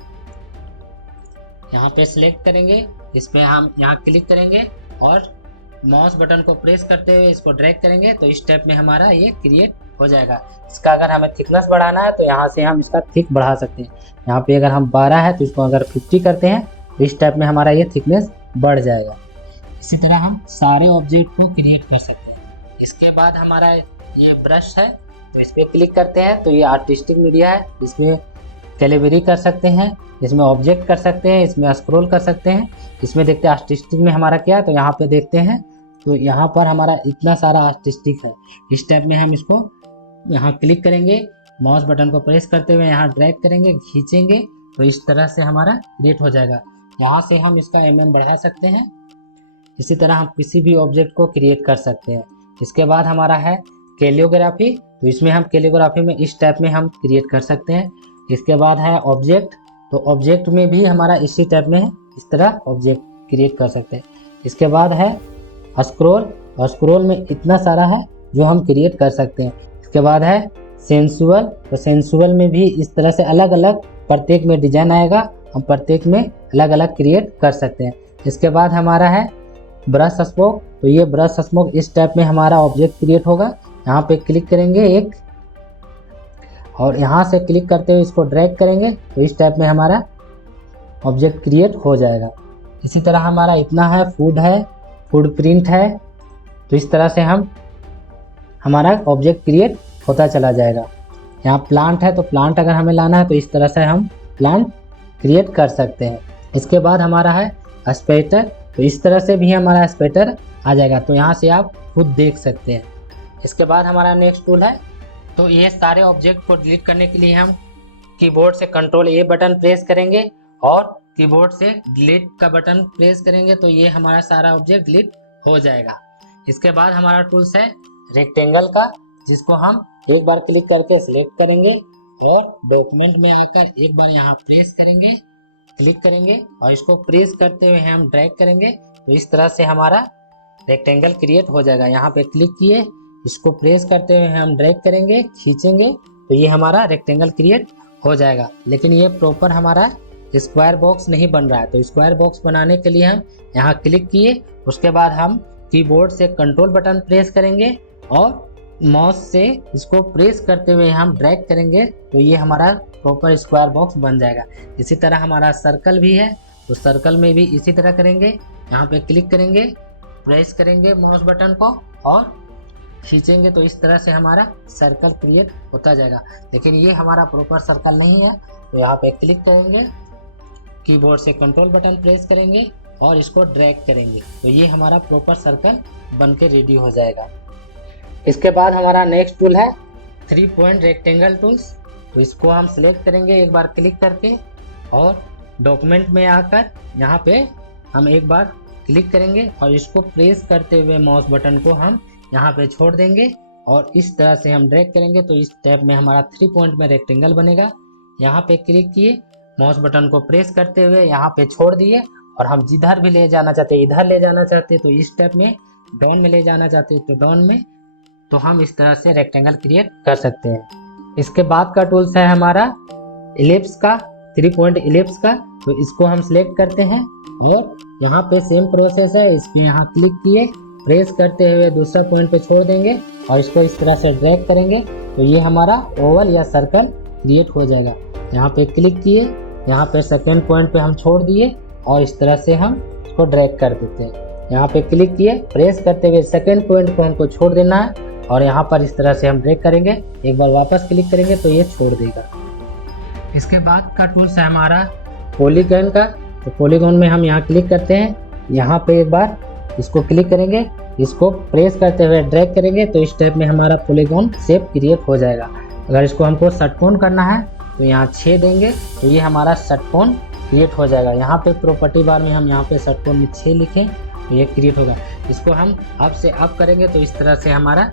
यहाँ पे सिलेक्ट करेंगे, इस पर हम यहाँ क्लिक करेंगे और माउस बटन को प्रेस करते हुए इसको ड्रैग करेंगे तो इस टाइप में हमारा ये क्रिएट हो जाएगा। इसका अगर हमें थिकनेस बढ़ाना है तो यहाँ से हम इसका थिक बढ़ा सकते हैं। यहाँ पे अगर हम 12 है तो इसको अगर 50 करते हैं तो इस टाइप में हमारा ये थिकनेस बढ़ जाएगा। इसी तरह हम सारे ऑब्जेक्ट को क्रिएट कर सकते हैं। इसके बाद हमारा ये ब्रश है, तो इस पर क्लिक करते हैं तो ये आर्टिस्टिक मीडिया है। इसमें कैलिबरी कर सकते हैं, इसमें ऑब्जेक्ट कर सकते हैं, इसमें स्क्रॉल कर सकते हैं। इसमें देखते हैं आर्टिस्टिक में हमारा क्या है, तो यहाँ पे देखते हैं तो यहाँ पर हमारा इतना सारा आर्टिस्टिक है। इस टाइप में हम इसको यहाँ क्लिक करेंगे, माउस बटन को प्रेस करते हुए यहाँ ड्रैग करेंगे, खींचेंगे तो इस तरह से हमारा क्रिएट हो जाएगा। यहाँ से हम इसका बढ़ा सकते हैं। इसी तरह हम किसी भी ऑब्जेक्ट को क्रिएट कर सकते हैं। इसके बाद हमारा है कैलियोग्राफी। तो इसमें हम कैलियोग्राफी में इस टाइप में हम क्रिएट कर सकते हैं। इसके बाद है ऑब्जेक्ट। तो ऑब्जेक्ट में भी हमारा इसी टाइप में है, इस तरह ऑब्जेक्ट क्रिएट कर सकते हैं। इसके बाद है स्क्रॉल, और स्क्रॉल में इतना सारा है जो हम क्रिएट कर सकते हैं। इसके बाद है सेंसुअल। तो सेंसुअल में भी इस तरह से अलग अलग प्रत्येक में डिजाइन आएगा, हम प्रत्येक में अलग अलग क्रिएट कर सकते हैं। इसके बाद हमारा है ब्रश स्ट्रोक। तो ये ब्रश स्ट्रोक इस टाइप में हमारा ऑब्जेक्ट क्रिएट होगा। यहाँ पे क्लिक करेंगे एक, और यहाँ से क्लिक करते हुए इसको ड्रैग करेंगे तो इस टाइप में हमारा ऑब्जेक्ट क्रिएट हो जाएगा। इसी तरह हमारा इतना है फूड प्रिंट है। तो इस तरह से हम हमारा ऑब्जेक्ट क्रिएट होता चला जाएगा। यहाँ प्लांट है, तो प्लांट अगर हमें लाना है तो इस तरह से हम प्लांट क्रिएट कर सकते हैं। इसके बाद हमारा है स्पेटर। तो इस तरह से भी हमारा स्पेटर आ जाएगा। तो यहाँ से आप खुद देख सकते हैं। इसके बाद हमारा नेक्स्ट टूल है। तो ये सारे ऑब्जेक्ट को डिलीट करने के लिए हम कीबोर्ड से Ctrl+A बटन प्रेस करेंगे और कीबोर्ड से डिलीट का बटन प्रेस करेंगे तो ये हमारा सारा ऑब्जेक्ट डिलीट हो जाएगा। इसके बाद हमारा टूल्स है रेक्टेंगल का, जिसको हम एक बार क्लिक करके सिलेक्ट करेंगे और डॉक्यूमेंट में आकर एक बार यहाँ प्रेस करेंगे, क्लिक करेंगे और इसको प्रेस करते हुए हम ड्रैग करेंगे तो इस तरह से हमारा रेक्टेंगल क्रिएट हो जाएगा। यहाँ पे क्लिक किए, इसको प्रेस करते हुए हम ड्रैग करेंगे, खींचेंगे तो ये हमारा रेक्टेंगल क्रिएट हो जाएगा। लेकिन ये प्रॉपर हमारा स्क्वायर बॉक्स नहीं बन रहा है। तो स्क्वायर बॉक्स बनाने के लिए हम यहाँ क्लिक किए, उसके बाद हम कीबोर्ड से Ctrl बटन प्रेस करेंगे और माउस से इसको प्रेस करते हुए हम ड्रैग करेंगे तो ये हमारा प्रॉपर स्क्वायर बॉक्स बन जाएगा। इसी तरह हमारा सर्कल भी है, तो सर्कल में भी इसी तरह करेंगे। यहाँ पे क्लिक करेंगे, प्रेस करेंगे माउस बटन को और खींचेंगे तो इस तरह से हमारा सर्कल क्रिएट होता जाएगा। लेकिन ये हमारा प्रॉपर सर्कल नहीं है। तो यहाँ पे क्लिक करेंगे, कीबोर्ड से Ctrl बटन प्रेस करेंगे और इसको ड्रैग करेंगे तो ये हमारा प्रॉपर सर्कल बन के रेडी हो जाएगा। इसके बाद हमारा नेक्स्ट टूल है 3 पॉइंट रेक्टेंगल टूल्स। तो इसको हम सिलेक्ट करेंगे एक बार क्लिक करके, और डॉक्यूमेंट में आकर यहाँ पे हम एक बार क्लिक करेंगे और इसको प्रेस करते हुए माउस बटन को हम यहाँ पे छोड़ देंगे और इस तरह से हम ड्रैग करेंगे तो इस टैब में हमारा 3 पॉइंट में रेक्टेंगल बनेगा। यहाँ पे क्लिक किए, माउस बटन को प्रेस करते हुए यहाँ पे छोड़ दिए, और हम जिधर भी ले जाना चाहते, इधर ले जाना चाहते तो इस टैब में, डाउन में ले जाना चाहते तो डाउन में, तो हम इस तरह से रेक्टेंगल क्रिएट कर सकते हैं। इसके बाद का टूल्स है हमारा इलिप्स का, 3 पॉइंट इलिप्स का। तो इसको हम सिलेक्ट करते हैं और यहाँ पे सेम प्रोसेस है, इस पे यहाँ क्लिक किए, प्रेस करते हुए दूसरा पॉइंट पे छोड़ देंगे और इसको इस तरह से ड्रैग करेंगे तो ये हमारा ओवल या सर्कल क्रिएट हो जाएगा। यहाँ पे क्लिक किए, यहाँ पे सेकेंड पॉइंट पे हम छोड़ दिए और इस तरह से हम इसको ड्रैग कर देते हैं। यहाँ पे क्लिक किए, प्रेस करते हुए सेकेंड पॉइंट को हमको छोड़ देना है और यहाँ पर इस तरह से हम ड्रैग करेंगे, एक बार वापस क्लिक करेंगे तो ये छोड़ देगा। इसके बाद का टूल्स है हमारा पॉलीगन का। तो पॉलीगन में हम यहाँ क्लिक करते हैं, यहाँ पे एक बार इसको क्लिक करेंगे, इसको प्रेस करते हुए ड्रैग करेंगे तो इस टाइप में हमारा पॉलीगन शेप क्रिएट हो जाएगा। अगर इसको हमको षटकोण करना है तो यहाँ 6 देंगे तो ये हमारा षटकोण क्रिएट हो जाएगा। यहाँ पे प्रॉपर्टी बार में हम यहाँ पे षटकोण में 6 लिखें तो ये क्रिएट होगा। इसको हम अप से अप करेंगे तो इस तरह से हमारा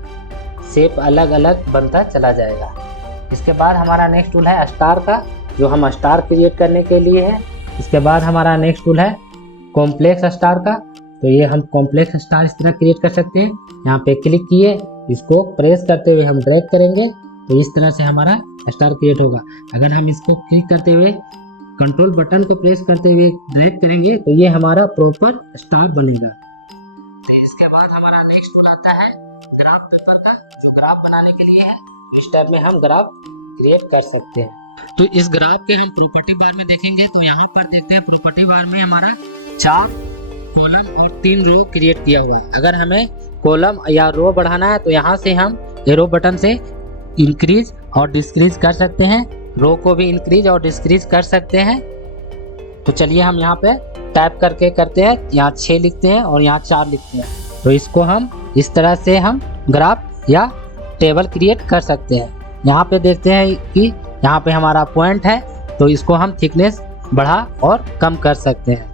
शेप अलग अलग बनता चला जाएगा। इसके बाद हमारा नेक्स्ट टूल है स्टार का, जो हम स्टार क्रिएट करने के लिए है। इसके बाद हमारा नेक्स्ट टूल है कॉम्प्लेक्स स्टार का। तो ये हम कॉम्प्लेक्स स्टार इस तरह क्रिएट कर सकते हैं। यहाँ पे क्लिक किए, इसको प्रेस करते हुए हम ड्रैग करेंगे तो इस तरह से हमारा स्टार क्रिएट होगा। अगर हम इसको क्लिक करते हुए कंट्रोल बटन को प्रेस करते हुए ड्रैग करेंगे तो ये हमारा प्रॉपर स्टार बनेगा। तो इसके बाद हमारा नेक्स्ट टूल आता है ग्राफ पेपर का, जो ग्राफ बनाने के लिए है। इस टाइप में हम ग्राफ क्रिएट कर सकते हैं। तो इस ग्राफ के हम प्रॉपर्टी बार में देखेंगे तो यहाँ पर देखते हैं प्रॉपर्टी बार में हमारा 4 कॉलम और 3 रो क्रिएट किया हुआ है। अगर हमें कॉलम या रो बढ़ाना है तो यहाँ से हम एरो बटन से इंक्रीज और डिक्रीज कर सकते हैं, रो को भी इंक्रीज और डिक्रीज कर सकते हैं। तो चलिए हम यहाँ पे टाइप करके करते हैं, यहाँ 6 लिखते हैं और यहाँ 4 लिखते हैं। तो इसको हम इस तरह से हम ग्राफ या टेबल क्रिएट कर सकते हैं। यहाँ पे देखते हैं कि यहाँ पे हमारा पॉइंट है तो इसको हम थिकनेस बढ़ा और कम कर सकते हैं।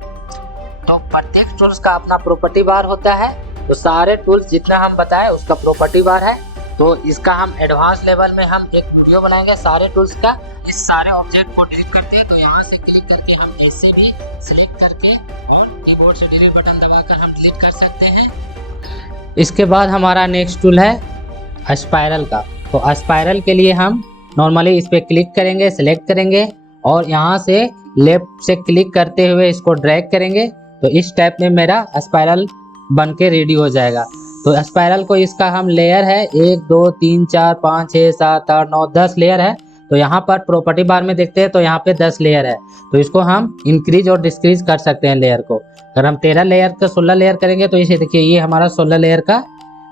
तो प्रत्येक टूल्स का अपना प्रॉपर्टी बार होता है। तो सारे टूल्स जितना हम बताए उसका प्रॉपर्टी बार है। तो इसका हम एडवांस लेवल में हम एक वीडियो बनाएंगे सारे टूल्स का। इस सारे ऑब्जेक्ट को डिलीट करते हैं तो यहाँ से क्लिक करके हम ऐसे भी सिलेक्ट करके और कीबोर्ड से डिलीट बटन दबाकर हम डिलीट कर सकते हैं। इसके बाद हमारा नेक्स्ट टूल है स्पाइरल का। तो स्पाइरल के लिए हम नॉर्मली इस पर क्लिक करेंगे, सिलेक्ट करेंगे और यहाँ से लेफ्ट से क्लिक करते हुए इसको ड्रैग करेंगे तो इस टाइप में मेरा स्पाइरल बन के रेडी हो जाएगा। तो स्पाइरल को इसका हम लेयर है 1 2 3 4 5 6 7 8 9 10 लेयर है। तो यहाँ पर प्रॉपर्टी बार में देखते हैं तो यहाँ पे 10 लेयर है। तो इसको हम इंक्रीज और डिक्रीज कर सकते हैं लेयर को। अगर हम 13 लेयर का 16 लेयर करेंगे तो इसे देखिए ये हमारा 16 लेयर का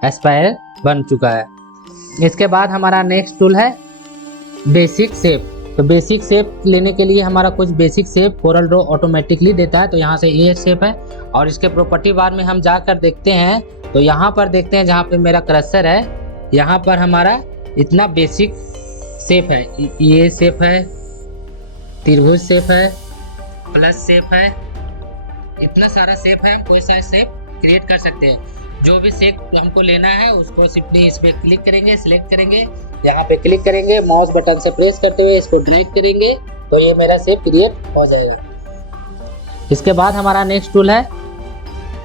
स्पाइरल बन चुका है। इसके बाद हमारा नेक्स्ट टूल है बेसिक शेप। तो बेसिक शेप लेने के लिए हमारा कुछ basic shape Corel Draw automatically देता है। तो यहाँ से ये शेप है और इसके प्रॉपर्टी बार में हम जाकर देखते हैं तो यहाँ पर देखते हैं जहाँ पे मेरा क्रसर है यहाँ पर हमारा इतना बेसिक शेप है। ये शेप है, त्रिभुज शेप है, प्लस शेप है, इतना सारा शेप है। हम कोई सा शेप क्रिएट कर सकते हैं। जो भी शेप हमको लेना है उसको सिंपली इस पे क्लिक करेंगे, सिलेक्ट करेंगे, यहाँ पे क्लिक करेंगे, माउस बटन से प्रेस करते हुए इसको ड्रैग करेंगे तो ये मेरा शेप क्रिएट हो जाएगा। इसके बाद हमारा नेक्स्ट टूल है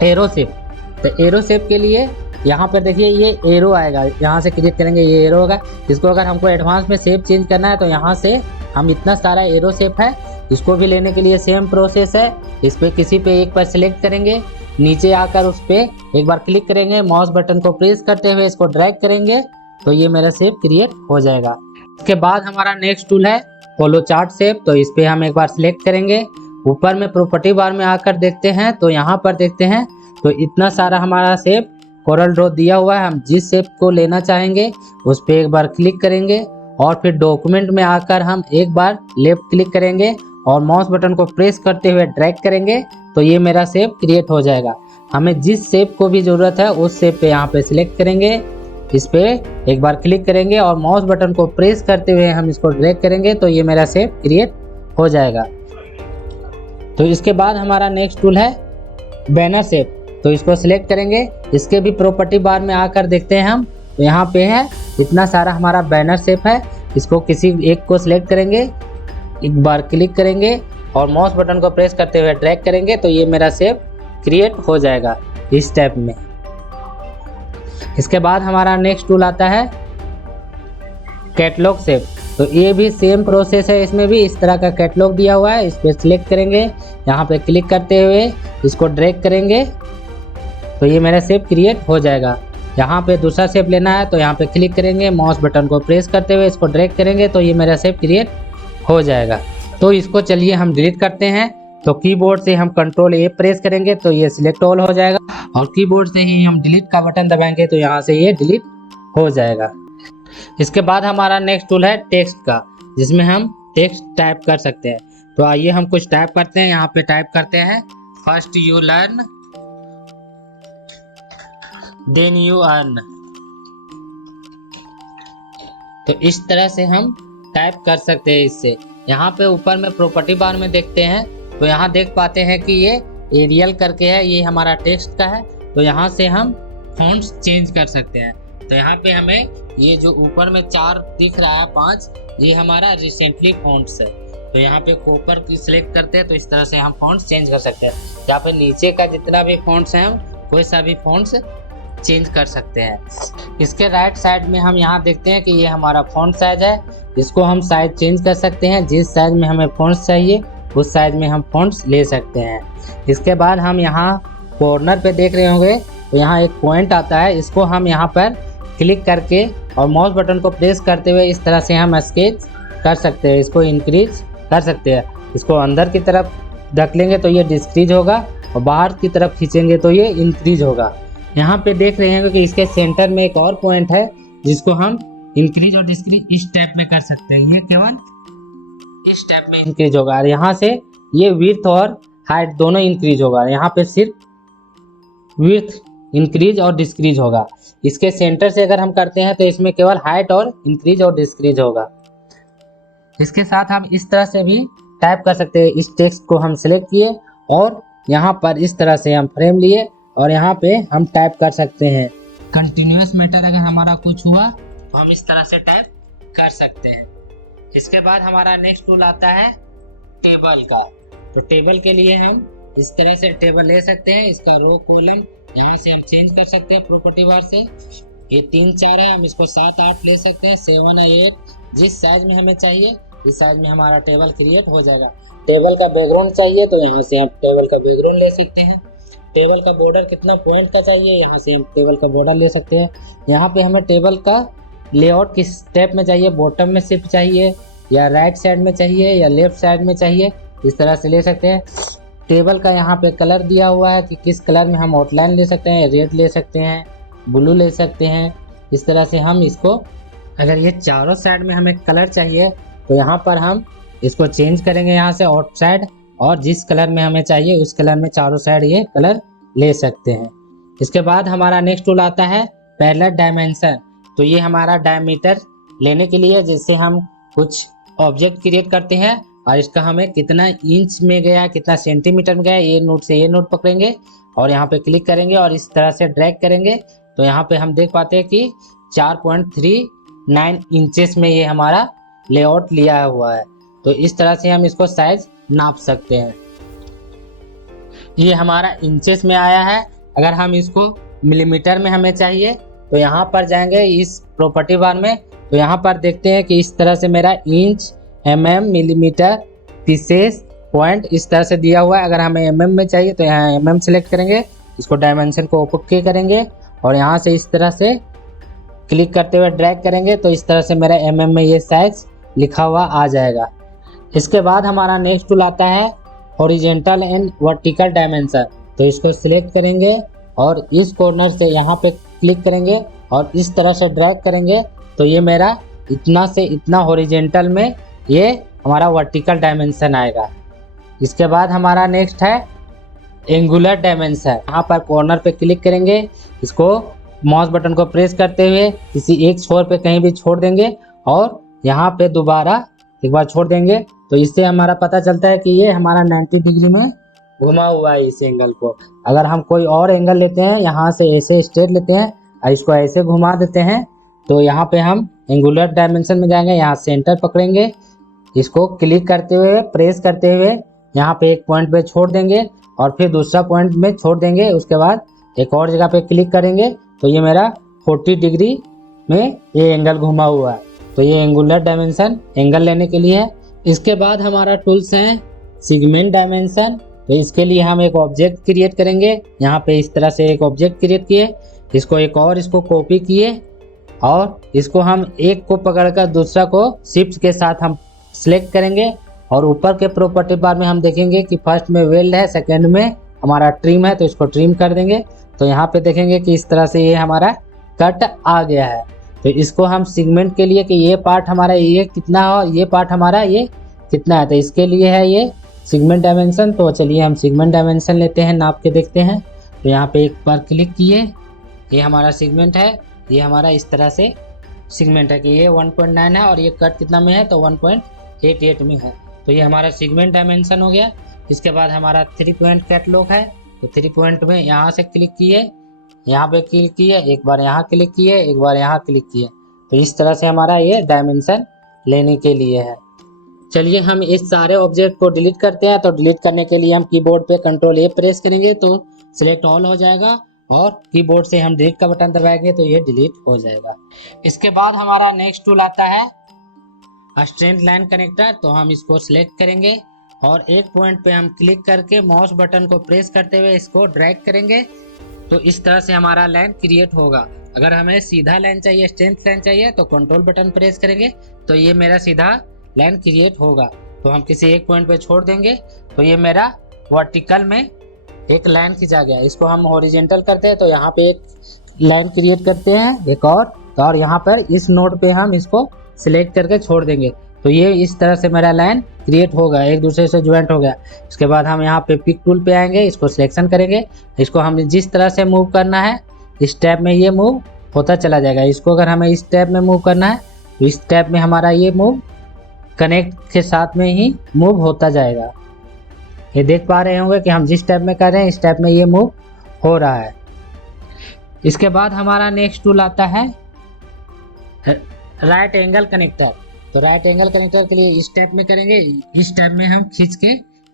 एरो शेप। तो एरो शेप के लिए यहाँ पर देखिए ये एरो आएगा, यहाँ से क्लिक करेंगे ये एरो होगा। इसको अगर हमको एडवांस में शेप चेंज करना है तो यहाँ से हम इतना सारा एरो शेप है, इसको भी लेने के लिए सेम प्रोसेस है। इस पर किसी पे एक पर सिलेक्ट करेंगे, नीचे आकर उस पर एक बार क्लिक करेंगे, माउस बटन को प्रेस करते हुए इसको ड्रैग करेंगे तो ये मेरा शेप क्रिएट हो जाएगा। इसके बाद हमारा नेक्स्ट टूल है फॉलो चार्ट शेप। तो इस पर हम एक बार सिलेक्ट करेंगे, ऊपर में प्रॉपर्टी बार में आकर देखते हैं तो यहाँ पर देखते हैं तो इतना सारा हमारा शेप कोरल ड्रॉ दिया हुआ है। हम जिस शेप को लेना चाहेंगे उस पर एक बार क्लिक करेंगे और फिर डॉक्यूमेंट में आकर हम एक बार लेफ्ट क्लिक करेंगे और माउस बटन को प्रेस करते हुए ड्रैग करेंगे तो ये मेरा शेप क्रिएट हो जाएगा। हमें जिस शेप को भी ज़रूरत है उस शेप पे यहाँ पे सिलेक्ट करेंगे, इस पे एक बार क्लिक करेंगे और माउस बटन को प्रेस करते हुए हम इसको ड्रैग करेंगे तो ये मेरा शेप क्रिएट हो जाएगा। तो इसके बाद हमारा नेक्स्ट टूल है बैनर शेप। तो इसको सिलेक्ट करेंगे, इसके भी प्रॉपर्टी बार में आकर देखते हैं हम। तो यहाँ पे है इतना सारा हमारा बैनर शेप है, इसको किसी एक को सिलेक्ट करेंगे, एक बार क्लिक करेंगे और माउस बटन को प्रेस करते हुए ड्रैग करेंगे तो ये मेरा शेप क्रिएट हो जाएगा इस टाइप में। इसके बाद हमारा नेक्स्ट टूल आता है कैटलॉग शेप। तो ये भी सेम प्रोसेस है, इसमें भी इस तरह का कैटलॉग दिया हुआ है। इस पर सिलेक्ट करेंगे, यहाँ पे क्लिक करते हुए इसको ड्रैग करेंगे तो ये मेरा शेप क्रिएट हो जाएगा। यहाँ पे दूसरा शेप लेना है तो यहाँ पे क्लिक करेंगे, माउस बटन को प्रेस करते हुए इसको ड्रैग करेंगे तो ये मेरा शेप क्रिएट हो जाएगा। तो इसको चलिए हम डिलीट करते हैं। तो कीबोर्ड से हम कंट्रोल ए प्रेस करेंगे तो ये सिलेक्ट ऑल हो जाएगा और कीबोर्ड से ही हम डिलीट का बटन दबाएंगे तो यहाँ से ये डिलीट हो जाएगा। इसके बाद हमारा नेक्स्ट टूल है टेक्स्ट का, जिसमें हम टेक्स्ट टाइप कर सकते हैं। तो आइए हम कुछ टाइप करते हैं। यहाँ पे टाइप करते हैं first you learn then you earn. तो इस तरह से हम टाइप कर सकते हैं इससे। यहाँ पे ऊपर में प्रॉपर्टी बार में देखते हैं तो यहाँ देख पाते हैं कि ये एरियल करके है, ये हमारा टेक्स्ट का है। तो यहाँ से हम फॉन्ट्स चेंज कर सकते हैं। तो यहाँ पे हमें ये जो ऊपर में 4 दिख रहा है 5, ये हमारा रिसेंटली फॉन्ट्स है। तो यहाँ पे कॉपर की सिलेक्ट करते हैं तो इस तरह से हम फॉन्ट्स चेंज कर सकते हैं। यहाँ पे नीचे का जितना भी फॉन्ट्स है हम कोई सा भी फॉन्ट्स चेंज कर सकते हैं। इसके राइट साइड में हम यहाँ देखते हैं कि ये हमारा फॉन्ट साइज है, इसको हम साइज चेंज कर सकते हैं। जिस साइज में हमें फॉन्ट्स चाहिए उस साइज में हम फॉन्ट्स ले सकते हैं। इसके बाद हम यहाँ कॉर्नर पे देख रहे होंगे तो यहाँ एक पॉइंट आता है, इसको हम यहाँ पर क्लिक करके और माउस बटन को प्रेस करते हुए इस तरह से हम स्केच कर सकते हैं। इसको इंक्रीज कर सकते हैं। इसको अंदर की तरफ धकेलेंगे तो ये डिक्रीज होगा और बाहर की तरफ खींचेंगे तो ये इंक्रीज होगा। यहाँ पे देख रहे हैं कि इसके सेंटर में एक और पॉइंट है जिसको हम इंक्रीज और डिक्रीज इस टाइप में कर सकते हैं। ये केवल इस टाइप में इंक्रीज होगा और यहाँ से ये विड्थ और हाइट दोनों इंक्रीज होगा। यहाँ पे सिर्फ विड्थ इंक्रीज और डिक्रीज होगा। इसके सेंटर से अगर हम करते हैं तो इसमें केवल हाइट और इंक्रीज और डिक्रीज होगा। इसके साथ हम इस तरह से भी टाइप कर सकते हैं। इस टेक्स्ट को हम सिलेक्ट किए और यहाँ पर इस तरह से हम फ्रेम लिए और यहाँ पे हम टाइप कर सकते हैं। कंटिन्यूअस मैटर अगर हमारा कुछ हुआ तो हम इस तरह से टाइप कर सकते हैं। इसके बाद हमारा नेक्स्ट टूल आता है टेबल का। तो टेबल के लिए हम इस तरह से टेबल ले सकते हैं। इसका रो कॉलम यहाँ से हम चेंज कर सकते हैं प्रॉपर्टी बार से। ये 3 4 है, हम इसको 7 8 ले सकते हैं, 7 या 8 जिस साइज में हमें चाहिए इस साइज में हमारा टेबल क्रिएट हो जाएगा। टेबल का बैकग्राउंड चाहिए तो यहाँ से हम टेबल का बैकग्राउंड ले सकते हैं। टेबल का बॉर्डर कितना पॉइंट का चाहिए यहाँ से हम टेबल का बॉर्डर ले सकते हैं। यहाँ पे हमें टेबल का लेआउट किस स्टेप में चाहिए, बॉटम में सिर्फ चाहिए या राइट साइड में चाहिए या लेफ्ट साइड में चाहिए, इस तरह से ले सकते हैं। टेबल का यहाँ पे कलर दिया हुआ है कि किस कलर में हम आउटलाइन ले सकते हैं, रेड ले सकते हैं, ब्लू ले सकते हैं। इस तरह से हम इसको, अगर ये चारों साइड में हमें कलर चाहिए तो यहाँ पर हम इसको चेंज करेंगे यहाँ से आउट साइड, और जिस कलर में हमें चाहिए उस कलर में चारों साइड ये कलर ले सकते हैं। इसके बाद हमारा नेक्स्ट टूल आता है पैरेलल डायमेंशन। तो ये हमारा डायमीटर लेने के लिए, जैसे हम कुछ ऑब्जेक्ट क्रिएट करते हैं और इसका हमें कितना इंच में गया, कितना सेंटीमीटर में गया, ये नोट से ये नोट पकड़ेंगे और यहाँ पे क्लिक करेंगे और इस तरह से ड्रैग करेंगे तो यहाँ पे हम देख पाते हैं कि 4.39 इंचेस में ये हमारा लेआउट लिया हुआ है। तो इस तरह से हम इसको साइज नाप सकते हैं। ये हमारा इंचेस में आया है। अगर हम इसको मिलीमीटर में हमें चाहिए तो यहाँ पर जाएंगे इस प्रॉपर्टी बार में, तो यहाँ पर देखते हैं कि इस तरह से मेरा inch, mm, millimetre, pieces, point इस तरह से दिया हुआ है। अगर हमें mm में चाहिए तो यहाँ mm सेलेक्ट करेंगे, इसको डायमेंशन को ओके करेंगे और यहाँ से इस तरह से क्लिक करते हुए ड्रैग करेंगे तो इस तरह से मेरा mm में ये साइज लिखा हुआ आ जाएगा। इसके बाद हमारा नेक्स्ट टूल आता है हॉरिजॉन्टल एंड वर्टिकल डायमेंशन। तो इसको सिलेक्ट करेंगे और इस कॉर्नर से यहाँ पे क्लिक करेंगे और इस तरह से ड्रैग करेंगे तो ये मेरा इतना से इतना हॉरिजॉन्टल में ये हमारा वर्टिकल डायमेंशन आएगा। इसके बाद हमारा नेक्स्ट है एंगुलर डायमेंशन। यहाँ पर कॉर्नर पे क्लिक करेंगे, इसको माउस बटन को प्रेस करते हुए किसी एक छोर पे कहीं भी छोड़ देंगे और यहाँ पे दोबारा एक बार छोड़ देंगे, तो इससे हमारा पता चलता है कि ये हमारा 90 डिग्री में घुमा हुआ है इस एंगल को। अगर हम कोई और एंगल लेते हैं, यहाँ से ऐसे स्ट्रेट लेते हैं और इसको ऐसे घुमा देते हैं, तो यहाँ पे हम एंगुलर डायमेंशन में जाएंगे, यहाँ सेंटर पकड़ेंगे, इसको क्लिक करते हुए प्रेस करते हुए यहाँ पे एक पॉइंट पे छोड़ देंगे और फिर दूसरा पॉइंट में छोड़ देंगे। उसके बाद एक और जगह पे क्लिक करेंगे तो ये मेरा 40 डिग्री में ये एंगल घुमा हुआ है। तो ये एंगुलर डायमेंशन एंगल लेने के लिए है। इसके बाद हमारा टूल्स हैं सेगमेंट डायमेंशन। तो इसके लिए हम एक ऑब्जेक्ट क्रिएट करेंगे। यहाँ पे इस तरह से एक ऑब्जेक्ट क्रिएट किए, इसको कॉपी किए और इसको हम एक को पकड़कर दूसरा को शिफ्ट के साथ हम सिलेक्ट करेंगे और ऊपर के प्रॉपर्टी बार में हम देखेंगे कि फर्स्ट में वेल्ड है, सेकंड में हमारा ट्रिम है, तो इसको ट्रिम कर देंगे। तो यहाँ पे देखेंगे कि इस तरह से ये हमारा कट आ गया है। तो इसको हम सेगमेंट के लिए कि ये पार्ट हमारा ये कितना हो, ये पार्ट हमारा ये कितना है, तो इसके लिए है ये सेगमेंट डायमेंशन। तो चलिए हम सेगमेंट डायमेंशन लेते हैं, नाप के देखते हैं। तो यहाँ पे एक बार क्लिक किए, ये हमारा सेगमेंट है, ये हमारा इस तरह से सेगमेंट है कि ये 1.9 है और ये कट कितना में है, तो 1.88 में है। तो ये हमारा सेगमेंट डायमेंशन हो गया। इसके बाद हमारा 3 पॉइंट कैटलॉग है। तो 3 पॉइंट में यहाँ से क्लिक किए, यहाँ पे क्लिक किए, एक बार यहाँ क्लिक किए, एक बार यहाँ क्लिक किए। तो इस तरह से हमारा ये डायमेंशन लेने के लिए है। चलिए हम इस सारे ऑब्जेक्ट को डिलीट करते हैं। तो डिलीट करने के लिए हम कीबोर्ड पे Ctrl A प्रेस करेंगे तो सिलेक्ट ऑल हो जाएगा और कीबोर्ड से हम डिलीट का बटन दबाएंगे तो ये डिलीट हो जाएगा। इसके बाद हमारा नेक्स्ट टूल आता है स्ट्रेट लाइन कनेक्टर। तो हम इसको सिलेक्ट करेंगे और एक पॉइंट पे हम क्लिक करके माउस बटन को प्रेस करते हुए इसको ड्रैग करेंगे। तो इस तरह से हमारा लाइन क्रिएट होगा। अगर हमें सीधा लाइन चाहिए, स्ट्रेट लाइन चाहिए, तो कंट्रोल बटन प्रेस करेंगे तो ये मेरा सीधा लाइन क्रिएट होगा। तो हम किसी एक पॉइंट पे छोड़ देंगे तो ये मेरा वर्टिकल में एक लाइन खिंचा गया। इसको हम हॉरिजेंटल करते हैं तो यहाँ पे एक लाइन क्रिएट करते हैं एक और यहाँ पर इस नोड पे हम इसको सिलेक्ट करके छोड़ देंगे तो ये इस तरह से मेरा लाइन क्रिएट होगा, एक दूसरे से ज्वाइंट हो गया। इसके बाद हम यहाँ पे पिक टूल पे आएंगे, इसको सिलेक्शन करेंगे, इसको हमें जिस तरह से मूव करना है इस टैब में ये मूव होता चला जाएगा। इसको अगर हमें इस टैब में मूव करना है तो इस टैब में हमारा ये मूव कनेक्ट के साथ में ही मूव होता जाएगा। ये देख पा रहे होंगे कि हम जिस टैब में कर रहे हैं इस टैब में ये मूव हो रहा है। इसके बाद हमारा नेक्स्ट टूल आता है राइट एंगल कनेक्टर। तो राइट एंगल कनेक्टर के लिए इस टैब में करेंगे, इस टैब में हम खींच के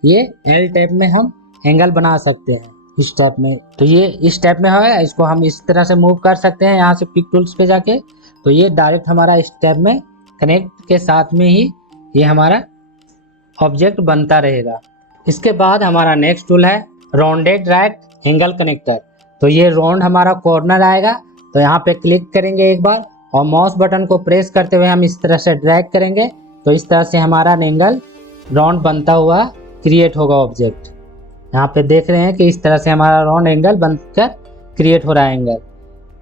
ये एल टैब में हम एंगल बना सकते हैं इस टैब में। तो ये इस टैब में है, इसको हम इस तरह से मूव कर सकते हैं यहाँ से पिक टूल्स पे जाके। तो ये डायरेक्ट हमारा इस टैब में कनेक्ट के साथ में ही ये हमारा ऑब्जेक्ट बनता रहेगा। इसके बाद हमारा नेक्स्ट टूल है राउंडेड राइट एंगल कनेक्टर। तो ये राउंड हमारा कॉर्नर आएगा, तो यहाँ पे क्लिक करेंगे एक बार और माउस बटन को प्रेस करते हुए हम इस तरह से ड्रैग करेंगे तो इस तरह से हमारा एंगल राउंड बनता हुआ क्रिएट होगा ऑब्जेक्ट। यहाँ पे देख रहे हैं कि इस तरह से हमारा राउंड एंगल बनकर क्रिएट हो रहा है एंगल।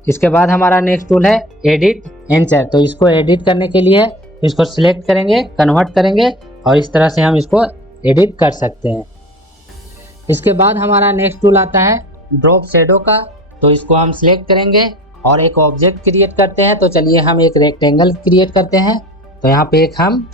इसके बाद हमारा नेक्स्ट टूल है एडिट एंचर। तो इसको एडिट करने के लिए इसको सिलेक्ट करेंगे, कन्वर्ट करेंगे और इस तरह से हम इसको एडिट कर सकते हैं। इसके बाद हमारा नेक्स्ट टूल आता है ड्रॉप शेडो का। तो इसको हम सिलेक्ट करेंगे और एक ऑब्जेक्ट क्रिएट करते हैं। तो चलिए हम एक रेक्टेंगल क्रिएट करते हैं। तो यहाँ पे एक हम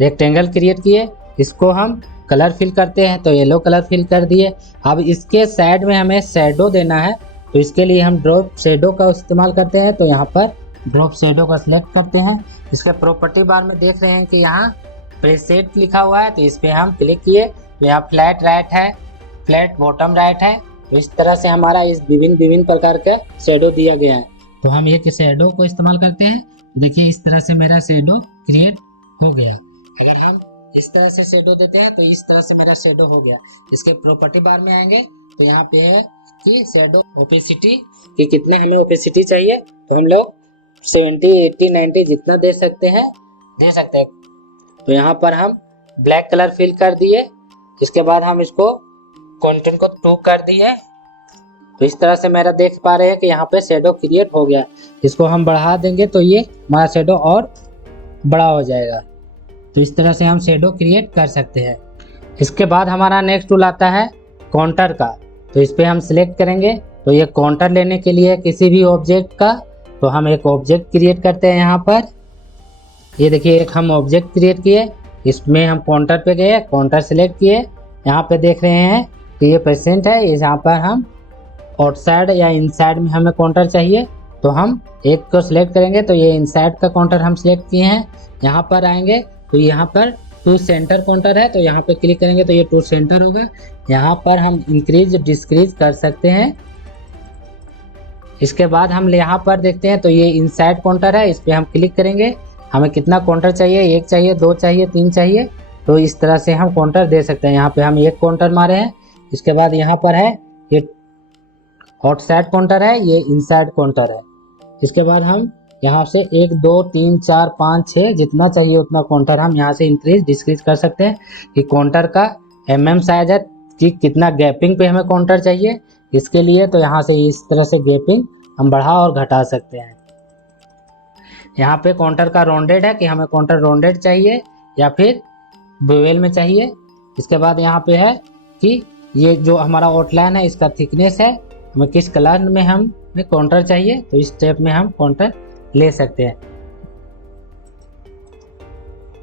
रेक्टेंगल क्रिएट किए, इसको हम कलर फिल करते हैं। तो येलो कलर फिल कर दिए। अब इसके साइड में हमें शेडो देना है, तो इसके लिए हम ड्रॉप शेडो का इस्तेमाल करते हैं। तो यहाँ पर ड्रॉप शेडो का सिलेक्ट करते हैं। इसके प्रॉपर्टी बार में देख रहे हैं कि यहाँ प्रीसेट लिखा हुआ है, तो इस पर हम क्लिक किए तो यहाँ फ्लैट राइट है, फ्लैट बॉटम राइट है। तो इस तरह से हमारा इस विभिन्न प्रकार का शेडो दिया गया है। तो हम एक शेडो को इस्तेमाल करते हैं। देखिए इस तरह से मेरा शेडो क्रिएट हो गया। अगर हम इस तरह से शेडो देते हैं तो इस तरह से मेरा शेडो हो गया। इसके प्रॉपर्टी बार में आएंगे तो यहाँ पे है कि शेडो ओपेसिटी कि कितने हमें ओपेसिटी चाहिए, तो हम लोग 70, 80, 90 जितना दे सकते हैं दे सकते हैं। तो यहाँ पर हम ब्लैक कलर फिल कर दिए। इसके बाद हम इसको कंटेंट को 2 कर दिए। तो इस तरह से मेरा देख पा रहे हैं कि यहाँ पे शेडो क्रिएट हो गया। इसको हम बढ़ा देंगे तो ये हमारा शेडो और बड़ा हो जाएगा। तो इस तरह से हम शेडो क्रिएट कर सकते हैं। इसके बाद हमारा नेक्स्ट टूल आता है काउंटर का। तो इस पर हम सिलेक्ट करेंगे, तो ये काउंटर लेने के लिए किसी भी ऑब्जेक्ट का, तो हम एक ऑब्जेक्ट क्रिएट करते हैं यहाँ पर। ये देखिए एक हम ऑब्जेक्ट क्रिएट किए, इसमें हम काउंटर पे गए, काउंटर सेलेक्ट किए, यहाँ पे देख रहे हैं कि ये प्रेजेंट है। यहाँ पर हम आउटसाइड या इनसाइड में हमें काउंटर चाहिए, तो हम एक को सिलेक्ट करेंगे, तो ये इनसाइड का काउंटर हम सिलेक्ट किए हैं। यहाँ पर आएंगे तो यहाँ पर टू सेंटर काउंटर है, तो यहाँ पे क्लिक करेंगे तो ये टू सेंटर होगा। यहाँ पर हम इंक्रीज डिस्क्रीज कर सकते हैं। इसके बाद हम यहाँ पर देखते हैं तो ये इनसाइड काउंटर है, इस पर हम क्लिक करेंगे। हमें कितना काउंटर चाहिए, एक चाहिए, दो चाहिए, तीन चाहिए, तो इस तरह से हम काउंटर दे सकते हैं। यहाँ पे हम एक काउंटर मारे हैं। इसके बाद यहाँ पर है ये आउटसाइड काउंटर है, ये इनसाइड काउंटर है। इसके बाद हम यहाँ से 1 2 3 4 5 6 जितना चाहिए उतना काउंटर हम यहाँ से इंक्रीज डिस्क्रीज कर सकते हैं। कि काउंटर का साइज है कि कितना गैपिंग पे हमें काउंटर चाहिए, इसके लिए तो यहाँ से इस तरह से गैपिंग हम बढ़ा और घटा सकते हैं। यहाँ पे काउंटर का राउंडेड है कि हमें काउंटर राउंडेड चाहिए या फिर बेवेल में चाहिए। इसके बाद यहाँ पे है कि ये जो हमारा आउटलाइन है इसका थिकनेस है, हमें किस कलर में हमें काउंटर चाहिए, तो इस स्टेप में हम काउंटर ले सकते हैं।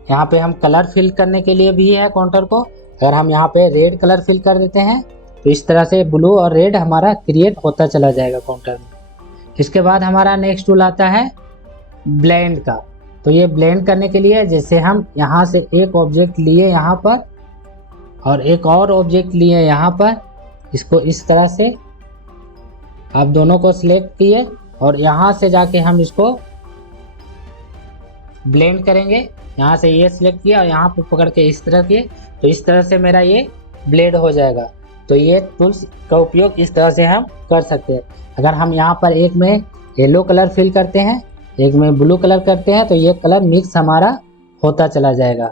यहाँ पे हम कलर फिल करने के लिए भी है काउंटर को। अगर हम यहाँ पे रेड कलर फिल कर देते हैं तो इस तरह से ब्लू और रेड हमारा क्रिएट होता चला जाएगा काउंटर में। इसके बाद हमारा नेक्स्ट टूल आता है ब्लेंड का। तो ये ब्लेंड करने के लिए जैसे हम यहाँ से एक ऑब्जेक्ट लिए यहाँ पर और एक और ऑब्जेक्ट लिए यहाँ पर, इसको इस तरह से आप दोनों को सिलेक्ट किए और यहाँ से जाके हम इसको ब्लेंड करेंगे। यहाँ से ये सिलेक्ट किया और यहाँ पे पकड़ के इस तरह किए, तो इस तरह से मेरा ये ब्लेड हो जाएगा। तो ये टूल्स का उपयोग इस तरह से हम कर सकते हैं। अगर हम यहाँ पर एक में येलो कलर फिल करते हैं, एक में ब्लू कलर करते हैं, तो ये कलर मिक्स हमारा होता चला जाएगा।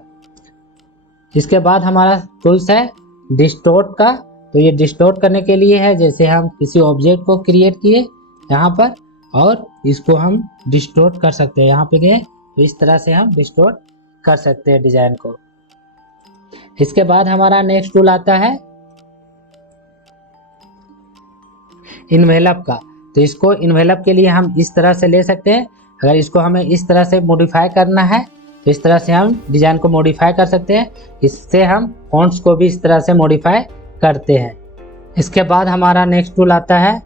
इसके बाद हमारा टूल्स है डिस्टोर्ट का। तो ये डिस्टोर्ट करने के लिए है जैसे हम किसी ऑब्जेक्ट को क्रिएट किए यहाँ पर और इसको हम डिस्टोर्ट कर सकते हैं। यहाँ पे गए तो इस तरह से हम डिस्टोर्ट कर सकते हैं डिजाइन को। इसके बाद हमारा नेक्स्ट टूल आता है इन्वेलप का। तो इसको इन्वेलप के लिए हम इस तरह से ले सकते हैं। अगर इसको हमें इस तरह से मॉडिफाई करना है तो इस तरह से हम डिजाइन को मॉडिफाई कर सकते हैं। इससे हम फॉन्ट्स को भी इस तरह से मॉडिफाई करते हैं। इसके बाद हमारा नेक्स्ट टूल आता है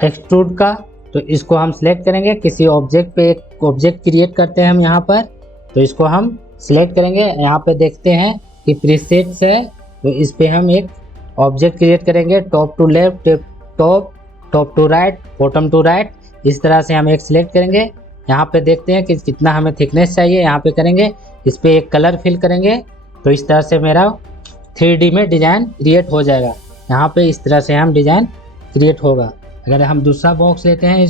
एक्सट्रूड का। तो इसको हम सिलेक्ट करेंगे, किसी ऑब्जेक्ट पे एक ऑब्जेक्ट क्रिएट करते हैं हम यहाँ पर, तो इसको हम सिलेक्ट करेंगे। यहाँ पे देखते हैं कि प्रीसेट्स है, तो इस पे हम एक ऑब्जेक्ट क्रिएट करेंगे, top to left, top to right, bottom to right, इस तरह से हम एक सिलेक्ट करेंगे। यहाँ पे देखते हैं कि कितना हमें थिकनेस चाहिए, यहाँ पे करेंगे, इस पे एक कलर फिल करेंगे, तो इस तरह से मेरा 3D में डिज़ाइन क्रिएट हो जाएगा। यहाँ पे इस तरह से हम डिज़ाइन क्रिएट होगा। अगर हम दूसरा बॉक्स लेते हैं,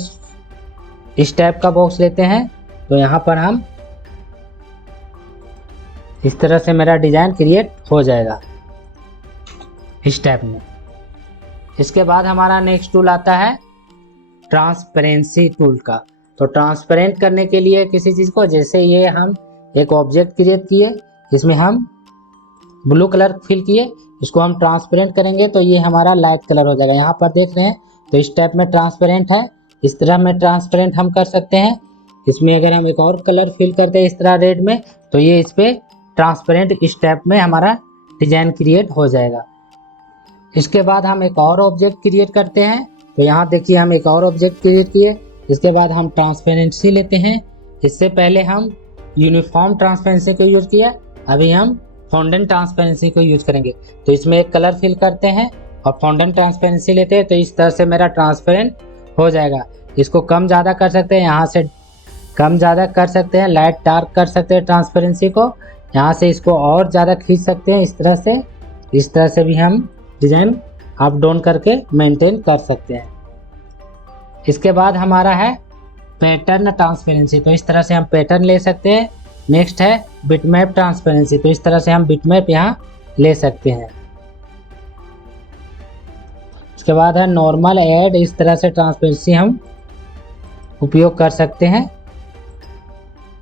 इस टाइप का बॉक्स लेते हैं, तो यहाँ पर हम इस तरह से मेरा डिज़ाइन क्रिएट हो जाएगा इस टाइप में। इसके बाद हमारा नेक्स्ट टूल आता है ट्रांसपेरेंसी टूल का। तो ट्रांसपेरेंट करने के लिए किसी चीज़ को, जैसे ये हम एक ऑब्जेक्ट क्रिएट किए, इसमें हम ब्लू कलर फिल किए, इसको हम ट्रांसपेरेंट करेंगे तो ये हमारा लाइट कलर हो जाएगा। यहाँ पर देख रहे हैं तो इस टाइप में ट्रांसपेरेंट है, इस तरह में ट्रांसपेरेंट हम कर सकते हैं। इसमें अगर हम एक और कलर फिल करते हैं इस तरह रेड में, तो ये इस पर ट्रांसपेरेंट इस टाइप में हमारा डिजाइन क्रिएट हो जाएगा। इसके बाद हम एक और ऑब्जेक्ट क्रिएट करते हैं। तो यहाँ देखिए हम एक और ऑब्जेक्ट क्रिएट किए। इसके बाद हम ट्रांसपेरेंसी लेते हैं। इससे पहले हम यूनिफॉर्म ट्रांसपेरेंसी को यूज किया, अभी हम फॉन्डेंट ट्रांसपेरेंसी को यूज करेंगे। तो इसमें एक कलर फिल करते हैं और फॉन्डेंट ट्रांसपेरेंसी लेते हैं, तो इस तरह से मेरा ट्रांसपेरेंट हो जाएगा। इसको कम ज़्यादा कर सकते हैं, यहाँ से कम ज़्यादा कर सकते हैं, लाइट डार्क कर सकते हैं ट्रांसपेरेंसी को, यहाँ से इसको और ज़्यादा खींच सकते हैं इस तरह से भी हम डिज़ाइन अप डाउन करके मेंटेन कर सकते हैं। इसके बाद हमारा है पैटर्न ट्रांसपेरेंसी। तो इस तरह से हम पैटर्न ले सकते हैं। नेक्स्ट है बिटमैप ट्रांसपेरेंसी। तो इस तरह से हम बिटमैप यहाँ ले सकते हैं। इसके बाद है नॉर्मल ऐड। इस तरह से ट्रांसपेरेंसी हम उपयोग कर सकते हैं।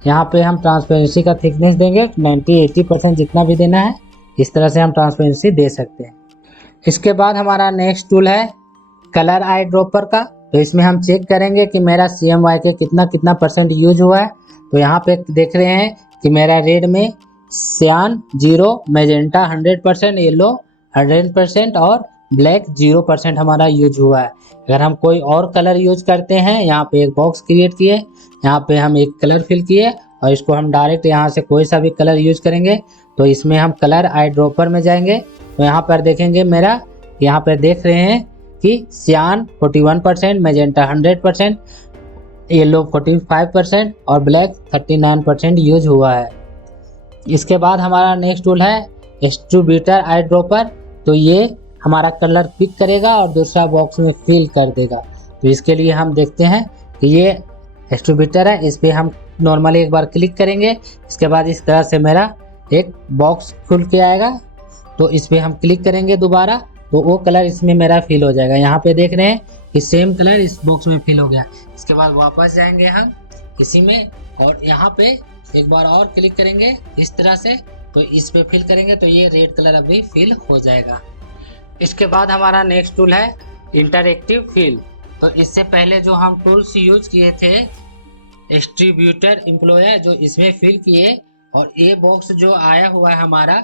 यहाँ पे हम ट्रांसपेरेंसी का थिकनेस देंगे 90-80% जितना भी देना है, इस तरह से हम ट्रांसपेरेंसी दे सकते हैं। इसके बाद हमारा नेक्स्ट टूल है कलर आई ड्रॉपर का, तो इसमें हम चेक करेंगे कि मेरा CMYK कितना % यूज हुआ है। तो यहाँ पे देख रहे हैं कि मेरा रेड में सियान 0, मैजेंटा 100%, येलो 100% और ब्लैक 0% हमारा यूज हुआ है। अगर हम कोई और कलर यूज करते हैं, यहाँ पे एक बॉक्स क्रिएट किए, यहाँ पे हम एक कलर फिल किए और इसको हम डायरेक्ट यहाँ से कोई सा भी कलर यूज करेंगे। तो इसमें हम कलर आई ड्रॉपर में जाएंगे, तो यहाँ पर देखेंगे मेरा, यहाँ पर देख रहे हैं कि सियान 41%, मैजेंटा 100%, येलो 45% और ब्लैक 39% यूज हुआ है। इसके बाद हमारा नेक्स्ट टूल है डिस्ट्रीब्यूटर आई ड्रॉपर। तो ये हमारा कलर पिक करेगा और दूसरा बॉक्स में फिल कर देगा। तो इसके लिए हम देखते हैं कि ये डिस्ट्रीब्यूटर है, इस पर हम नॉर्मली एक बार क्लिक करेंगे। इसके बाद इस तरह से मेरा एक बॉक्स खुल के आएगा, तो इस पर हम क्लिक करेंगे दोबारा, तो वो कलर इसमें मेरा फिल हो जाएगा। यहाँ पे देख रहे हैं कि सेम कलर इस बॉक्स में फिल हो गया। इसके बाद वापस जाएंगे हम इसी में और यहाँ पे एक बार और क्लिक करेंगे इस तरह से, तो इस पे फिल करेंगे तो ये रेड कलर अभी फिल हो जाएगा। इसके बाद हमारा नेक्स्ट टूल है इंटरएक्टिव फिल। तो इससे पहले जो हम टूल्स यूज किए थे डिस्ट्रीब्यूटर एम्प्लॉयर, जो इसमें फिल किए, और ये बॉक्स जो आया हुआ है हमारा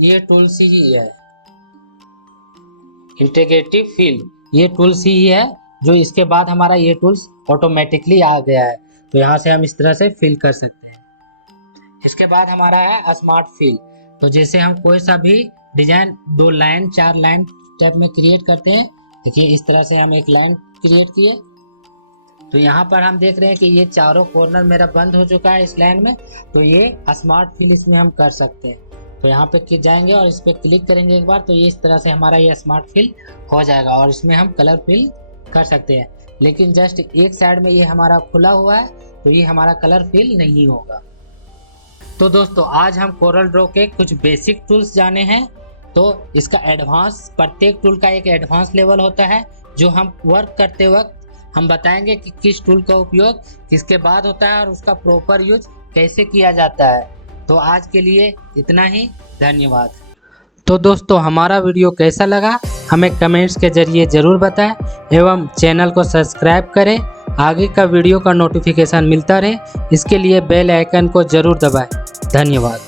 ये टूल्स ही है इंटीग्रेटिव फिल, ये टूल्स ही है जो इसके बाद हमारा ये टूल्स ऑटोमेटिकली आ गया है। तो यहाँ से हम इस तरह से फिल कर सकते हैं। इसके बाद हमारा है स्मार्ट फिल। तो जैसे हम कोई सा भी डिजाइन 2 लाइन 4 लाइन स्टेप में क्रिएट करते हैं, देखिए इस तरह से हम एक लाइन क्रिएट किए, तो यहाँ पर हम देख रहे हैं कि ये चारों कॉर्नर मेरा बंद हो चुका है इस लाइन में। तो ये स्मार्ट फिल इसमें हम कर सकते हैं। तो यहाँ पे जाएंगे और इस पर क्लिक करेंगे एक बार, तो ये इस तरह से हमारा ये स्मार्ट फिल हो जाएगा और इसमें हम कलर फिल कर सकते हैं। लेकिन जस्ट एक साइड में ये हमारा खुला हुआ है, तो ये हमारा कलर फिल नहीं होगा। तो दोस्तों आज हम कोरल ड्रॉ के कुछ बेसिक टूल्स जाने हैं। तो इसका एडवांस, प्रत्येक टूल का एक एडवांस लेवल होता है, जो हम वर्क करते वक्त हम बताएंगे कि किस टूल का उपयोग किसके बाद होता है और उसका प्रॉपर यूज कैसे किया जाता है। तो आज के लिए इतना ही, धन्यवाद। तो दोस्तों हमारा वीडियो कैसा लगा हमें कमेंट्स के जरिए ज़रूर बताएं एवं चैनल को सब्सक्राइब करें। आगे का वीडियो का नोटिफिकेशन मिलता रहे, इसके लिए बेल आइकन को ज़रूर दबाएं। धन्यवाद।